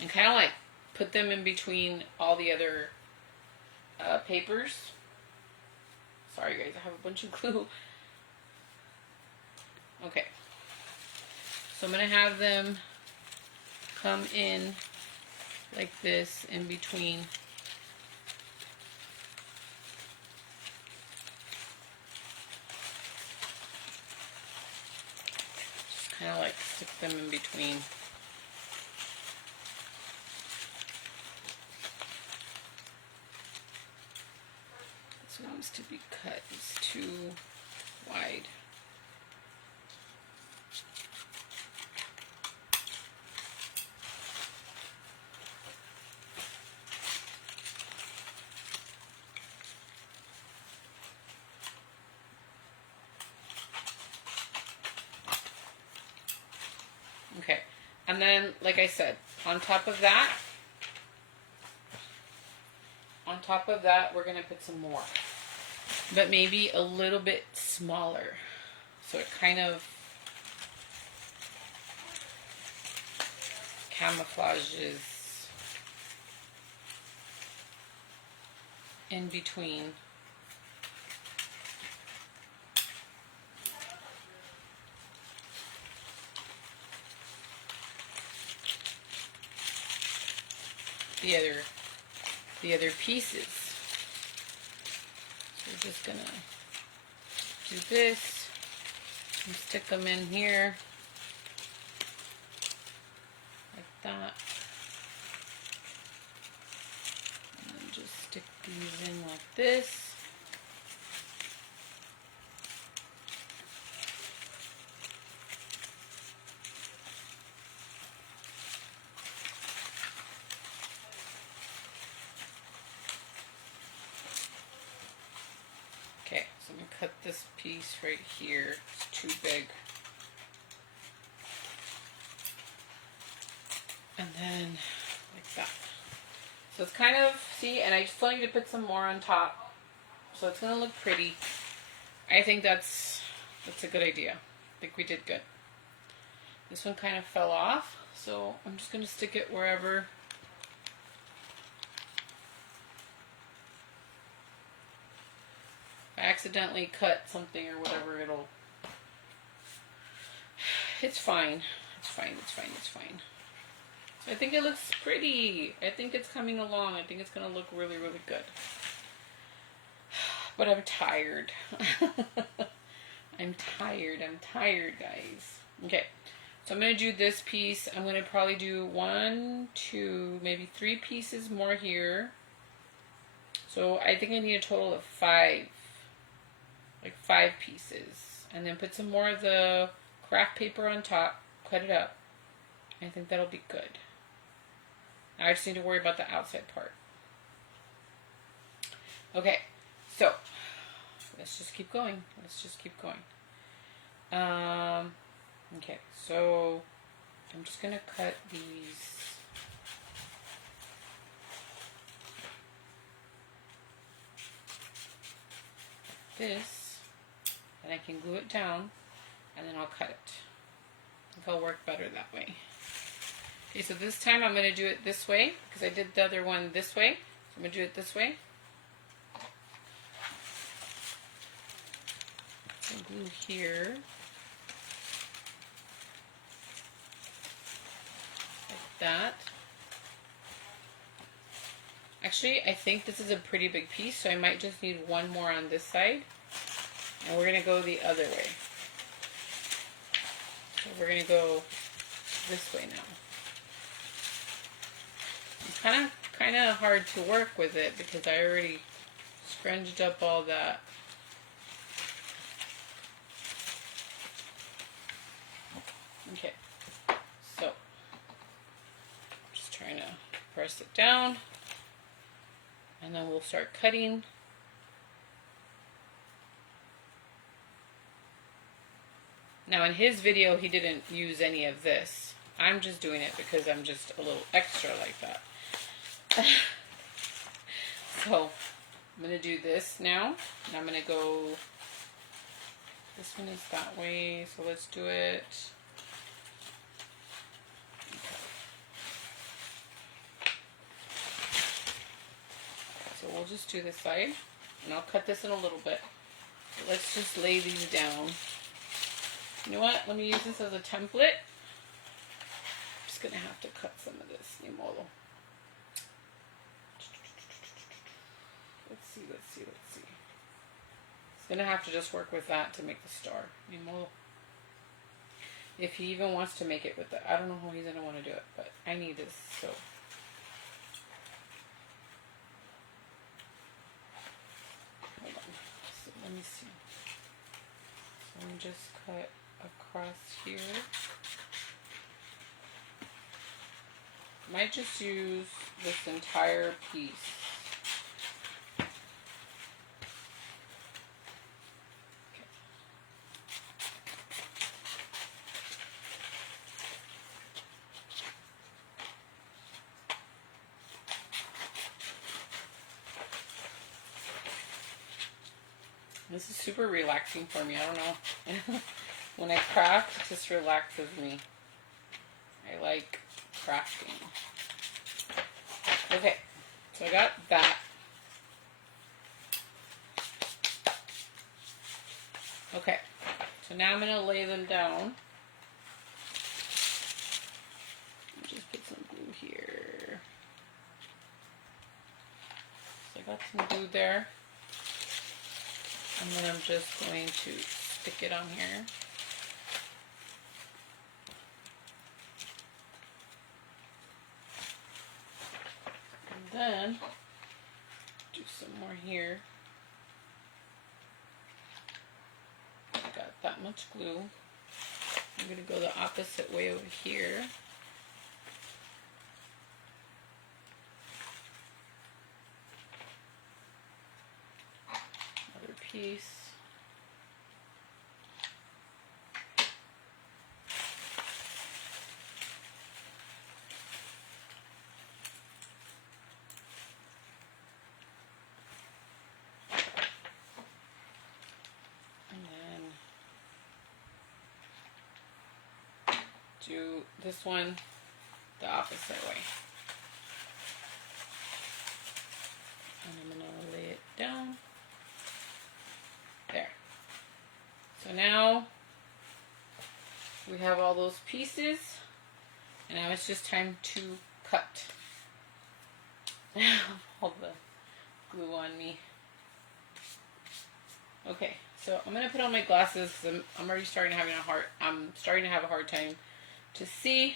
And kind of like put them in between all the other papers. Sorry guys, I have a bunch of glue. Okay, so I'm going to have them come in like this in between. Just kind of like stick them in between. This one needs to be cut, it's too wide. Okay. And then, like I said, on top of that, we're going to put some more. But maybe a little bit smaller. So it kind of camouflages in between. The other pieces. So we're just gonna do this and stick them in here like that, and then just stick these in like this. Okay, so I'm going to cut this piece right here. It's too big. And then like that. So it's kind of, see, and I just want you to put some more on top. So it's going to look pretty. I think that's a good idea. I think we did good. This one kind of fell off, so I'm just going to stick it wherever. If I accidentally cut something or whatever, it's fine. It's fine. So I think it looks pretty. I think it's coming along. I think it's going to look really, really good. But I'm tired. I'm tired, guys. Okay. So I'm going to do this piece. I'm going to probably do 1, 2, maybe 3 pieces more here. So I think I need a total of 5. Like 5 pieces. And then put some more of the craft paper on top. Cut it up. I think that'll be good. Now I just need to worry about the outside part. Okay. So let's just keep going. Okay, so I'm just going to cut these. Like this, and I can glue it down, and then I'll cut it. I think I'll work better that way. Okay, so this time I'm going to do it this way, because I did the other one this way. So I'm going to do it this way. And glue here. That. Actually, I think this is a pretty big piece, so I might just need one more on this side. And we're going to go the other way. So we're going to go this way now. It's kind of hard to work with it because I already scrunched up all that. Okay. So just trying to press it down, and then we'll start cutting. Now in his video he didn't use any of this. I'm just doing it because I'm just a little extra like that. So I'm going to do this now, and I'm going to go, this one is that way, so let's do it. So we'll just do this side, and I'll cut this in a little bit. But let's just lay these down. You know what? Let me use this as a template. I'm just going to have to cut some of this. Ni modo. Let's see. It's going to have to just work with that to make the star. Ni modo. If he even wants to make it with that. I don't know how he's going to want to do it, but I need this, so. Hold on. So let me see. So I'm just cut across here. Might just use this entire piece. Okay. This is super relaxing for me. I don't know. When I craft, it just relaxes me. I like crafting. Okay, so I got that. Okay, so now I'm going to lay them down. Just put some glue here. So I got some glue there. And then I'm just going to stick it on here. And then do some more here. I got that much glue. I'm going to go the opposite way over here. Another piece. Do this one the opposite way. And I'm going to lay it down. There. So now we have all those pieces, and now it's just time to cut. All the glue on me. Okay, so I'm gonna put on my glasses because I'm already starting to have a hard time to see.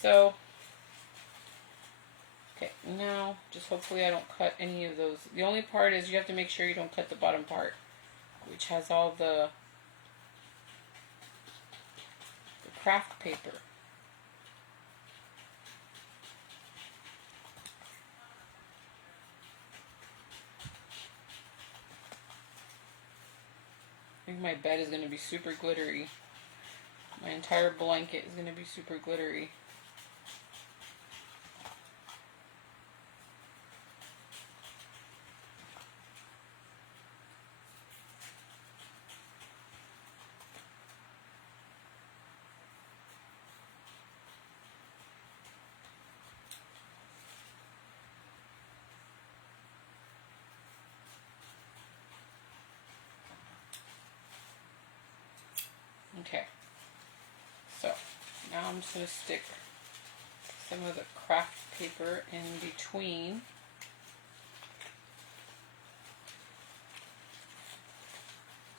So, okay, now just hopefully I don't cut any of those. The only part is you have to make sure you don't cut the bottom part, which has all the craft paper. I think my bed is going to be super glittery. My entire blanket is going to be super glittery. Okay, so now I'm just going to stick some of the craft paper in between.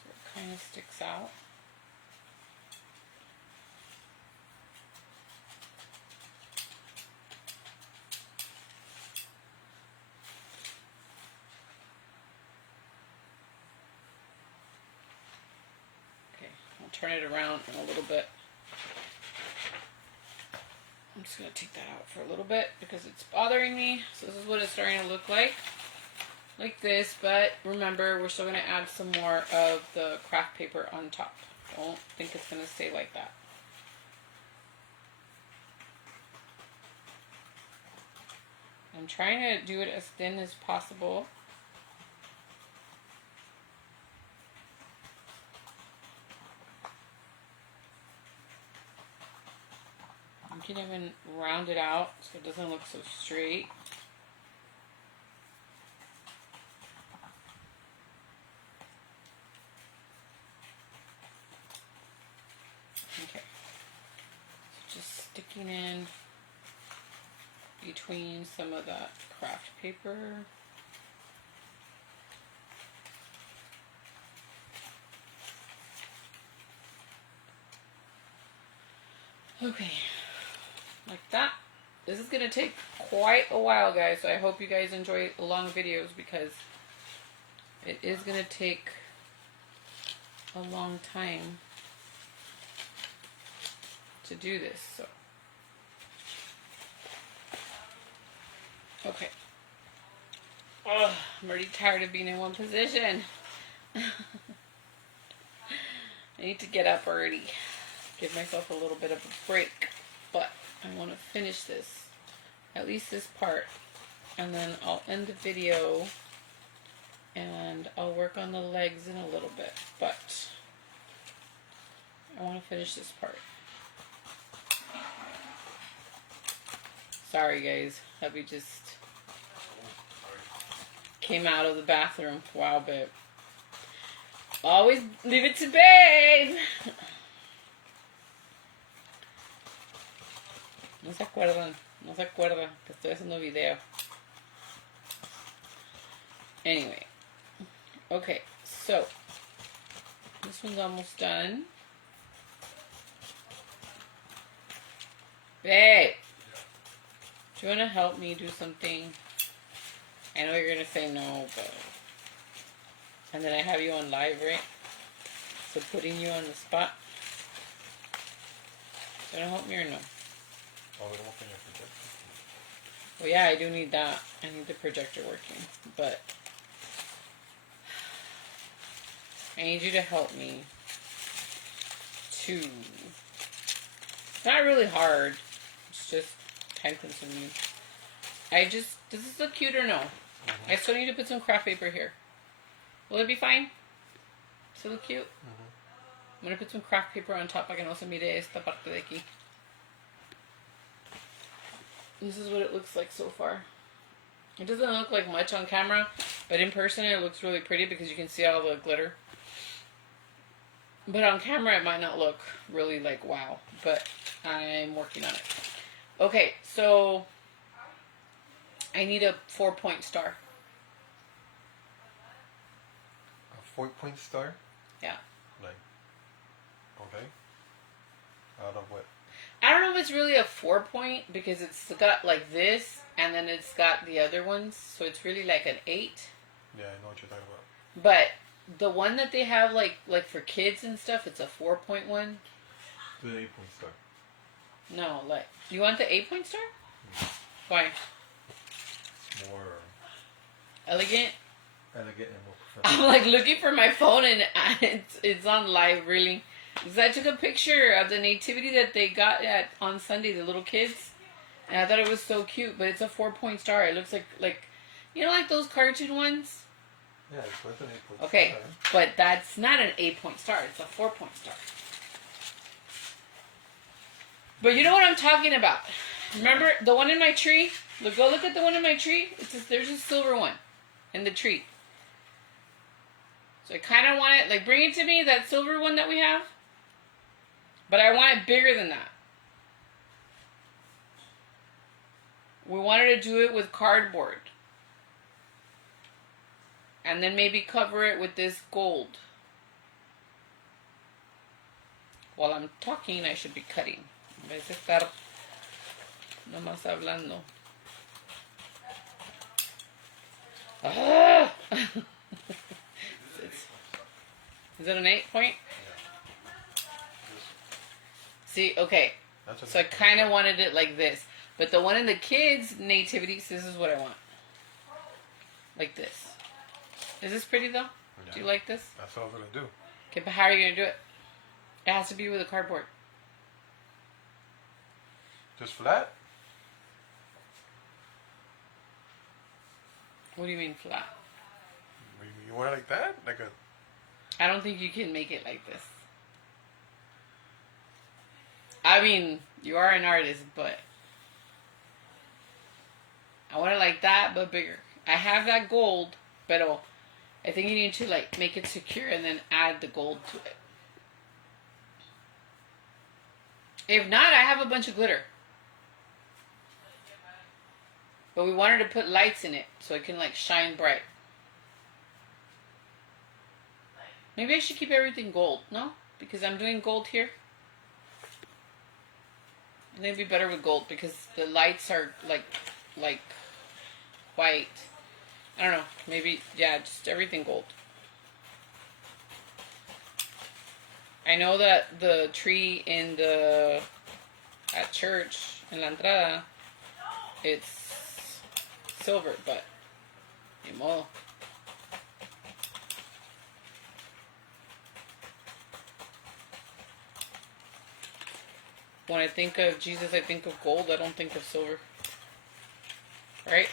So it kind of sticks out. Turn it around in a little bit. I'm just going to take that out for a little bit because it's bothering me. So this is what it's starting to look like this, but remember we're still going to add some more of the craft paper on top. Don't think it's going to stay like that. I'm trying to do it as thin as possible. You can even round it out so it doesn't look so straight. Okay, so just sticking in between some of that craft paper. Okay. Like that. This is going to take quite a while, guys, so I hope you guys enjoy long videos because it is going to take a long time to do this. So, okay. Ugh, I'm already tired of being in one position. I need to get up already. Give myself a little bit of a break, but I want to finish this, at least this part, and then I'll end the video And I'll work on the legs in a little bit, but I want to finish this part. Sorry guys, hubby just came out of the bathroom. Wow, babe. Always leave it to babe. No se acuerda que estoy haciendo video. Anyway. Okay, so this one's almost done. Babe, do you want to help me do something? I know you're going to say no, but... And then I have you on live, right? So putting you on the spot. You want to help me or no? Well, yeah, I do need that. I need the projector working, but... I need you to help me to... It's not really hard. It's just time consuming. Does this look cute or no? Mm-hmm. I still need to put some craft paper here. Will it be fine? Does it look cute? Mm-hmm. I'm going to put some craft paper on top para que no se mire esta parte de aquí. This is what it looks like so far. It doesn't look like much on camera, but in person it looks really pretty because you can see all the glitter. But on camera it might not look really like wow, but I'm working on it. Okay, so I need a 4-point star. A 4-point star? Yeah. Like, okay. Out of what? I don't know if it's really a 4-point because it's got like this and then it's got the other ones, so it's really like an 8. Yeah, I know what you're talking about. But the one that they have like for kids and stuff, it's a 4-point one. Do the 8-point star. No, like you want the 8-point star? Why? More elegant. Elegant and more professional. I'm like looking for my phone and it's on live, really. Because I took a picture of the nativity that they got on Sunday, the little kids, and I thought it was so cute. But it's a 4-point star. It looks like you know, like those cartoon ones. Yeah, it's an 8-point okay, star. Okay, but that's not an 8-point star. It's a 4-point star. But you know what I'm talking about. Remember the one in my tree? Go look at the one in my tree. There's a silver one in the tree. So I kind of want it, like bring it to me, that silver one that we have. But I want it bigger than that. We wanted to do it with cardboard. And then maybe cover it with this gold. While I'm talking, I should be cutting. En vez de estar nomás hablando. Ah! Is it an 8-point? See, okay. So I kind of wanted it like this. But the one in the kids' nativities, this is what I want. Like this. Is this pretty though? Yeah. Do you like this? That's what I was going to do. Okay, but how are you going to do it? It has to be with a cardboard. Just flat? What do you mean flat? You want it like that? I don't think you can make it like this. I mean, you are an artist, but I want it like that, but bigger. I have that gold, but I think you need to like make it secure and then add the gold to it. If not, I have a bunch of glitter. But we wanted to put lights in it so it can like shine bright. Maybe I should keep everything gold, no? Because I'm doing gold here. And it'd be better with gold because the lights are like white. I don't know. Maybe, yeah, just everything gold. I know that the tree at church, in la entrada, it's silver, but ni modo. When I think of Jesus, I think of gold. I don't think of silver. Right?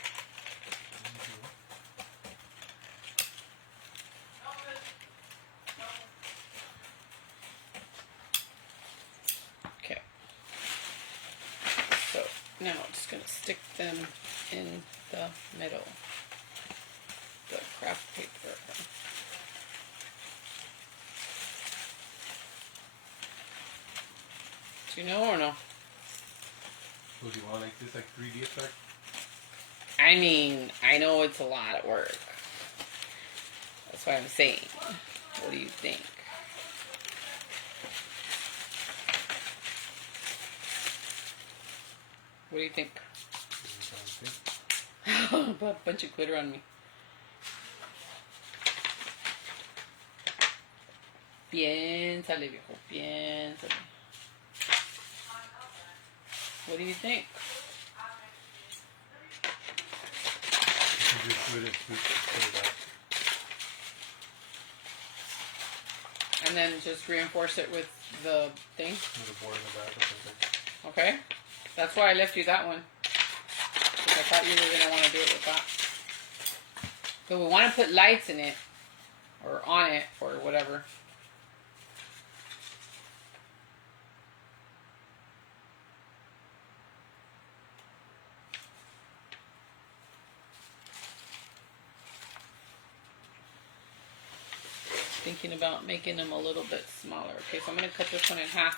Now I'm just going to stick them in the middle. The craft paper. Do you know or no? So do you want to make this like 3D effect? I mean, I know it's a lot of work. That's what I'm saying. What do you think? What do you think? Put a bunch of glitter on me. Piénsale, viejo. Piénsale. What do you think? You just do it and put it out. And then just reinforce it with the thing. With a board in the back or something. Okay. That's why I left you that one. Because I thought you were going to want to do it with that. So we want to put lights in it. Or on it. Or whatever. Thinking about making them a little bit smaller. Okay, so I'm going to cut this one in half.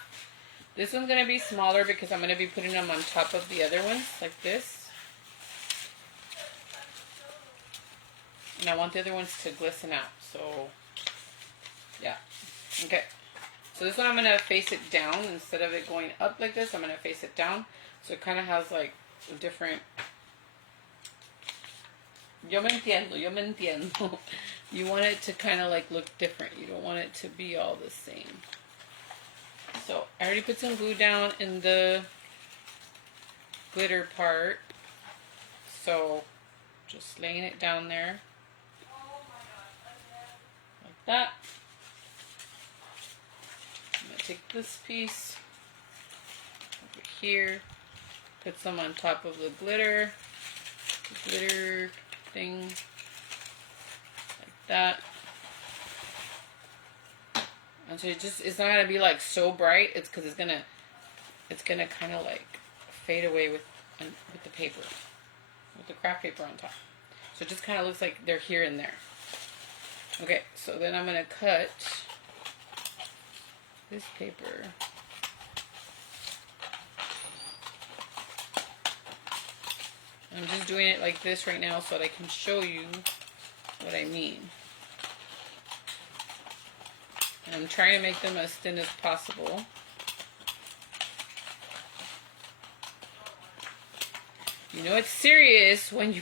This one's going to be smaller because I'm going to be putting them on top of the other ones, like this. And I want the other ones to glisten out, so yeah. Okay, so this one I'm going to face it down. Instead of it going up like this, I'm going to face it down. So it kind of has like a different... Yo me entiendo, yo me entiendo. You want it to kind of like look different. You don't want it to be all the same. So I already put some glue down in the glitter part. So just laying it down there. Like that. I'm going to take this piece over here. Put some on top of the glitter thing. Like that. And so it's not gonna be like so bright. It's because it's gonna kind of like fade away with the paper, with the craft paper on top. So it just kind of looks like they're here and there. Okay, so then I'm gonna cut this paper. I'm just doing it like this right now so that I can show you what I mean. And I'm trying to make them as thin as possible. You know it's serious when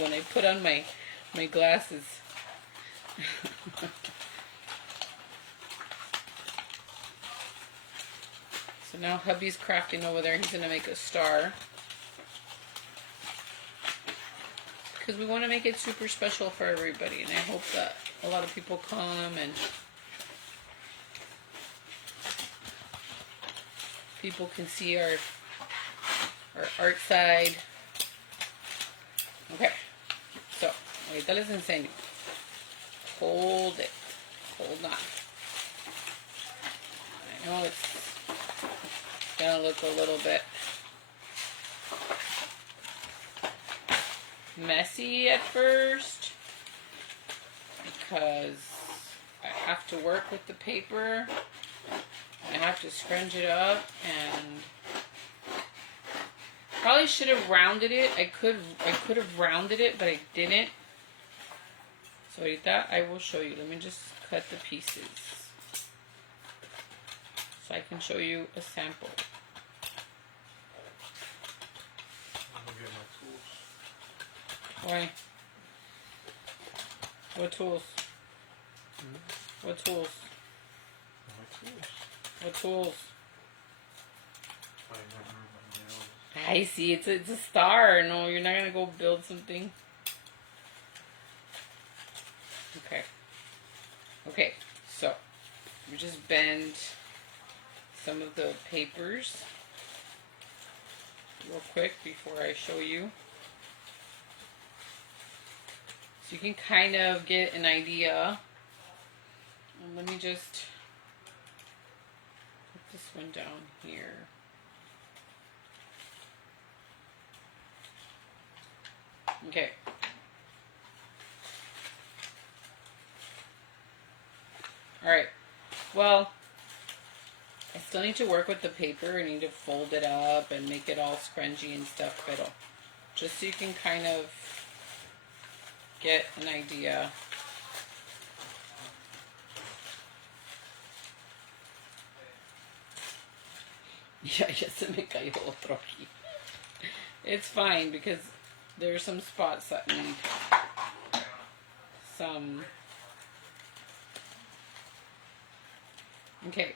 I put on my glasses. So now hubby's crafting over there. He's gonna make a star. Because we want to make it super special for everybody, and I hope that a lot of people come and people can see our art side. Okay, so ahorita les enseño. Hold it. Hold on. I know it's gonna look a little bit messy at first because I have to work with the paper. I have to scrunch it up, and probably should have rounded it. I could have rounded it, but I didn't. So ahorita I will show you. Let me just cut the pieces so I can show you a sample. Why? What tools? What tools? What tools? I see. It's a star. No, you're not gonna go build something. Okay. Okay. So we just bend some of the papers real quick before I show you. So you can kind of get an idea. And let me just put this one down here. Okay. Alright. Well, I still need to work with the paper. I need to fold it up and make it all scrunchy and stuff, but just so you can kind of get an idea. Ya se me cayó otro aquí. It's fine because there are some spots that need some. Okay.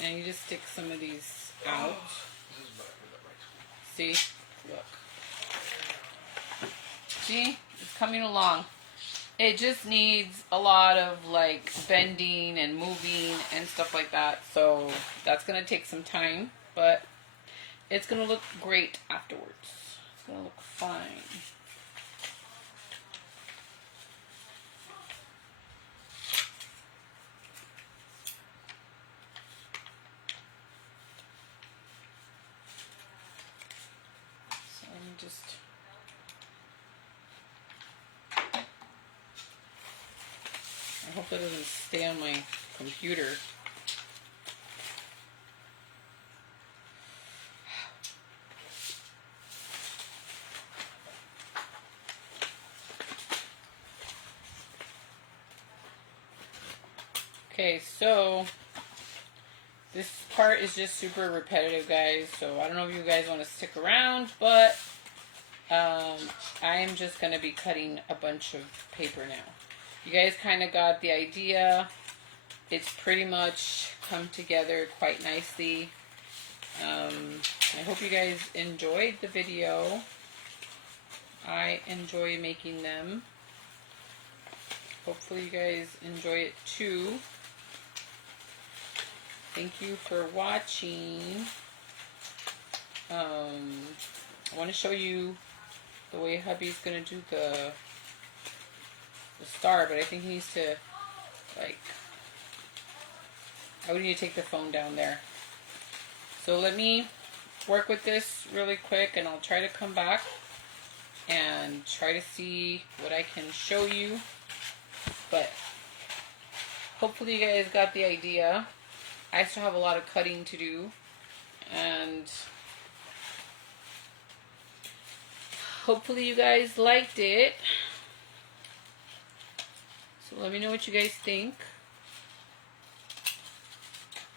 Now you just stick some of these out. See? Look. See? It's coming along. It just needs a lot of like bending and moving and stuff like that. So that's going to take some time, but it's going to look great afterwards. It's going to look fine. So let me just... I hope it doesn't stay on my computer. Okay, so this part is just super repetitive, guys. So I don't know if you guys want to stick around, but I am just going to be cutting a bunch of paper now. You guys kind of got the idea. It's pretty much come together quite nicely. I hope you guys enjoyed the video. I enjoy making them. Hopefully you guys enjoy it too. Thank you for watching. I want to show you the way hubby's going to do the star, but I think he needs to, like, I would need to take the phone down there. So let me work with this really quick, and I'll try to come back and try to see what I can show you. But hopefully you guys got the idea. I still have a lot of cutting to do, and hopefully you guys liked it. So let me know what you guys think.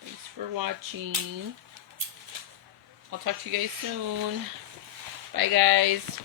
Thanks for watching. I'll talk to you guys soon. Bye, guys.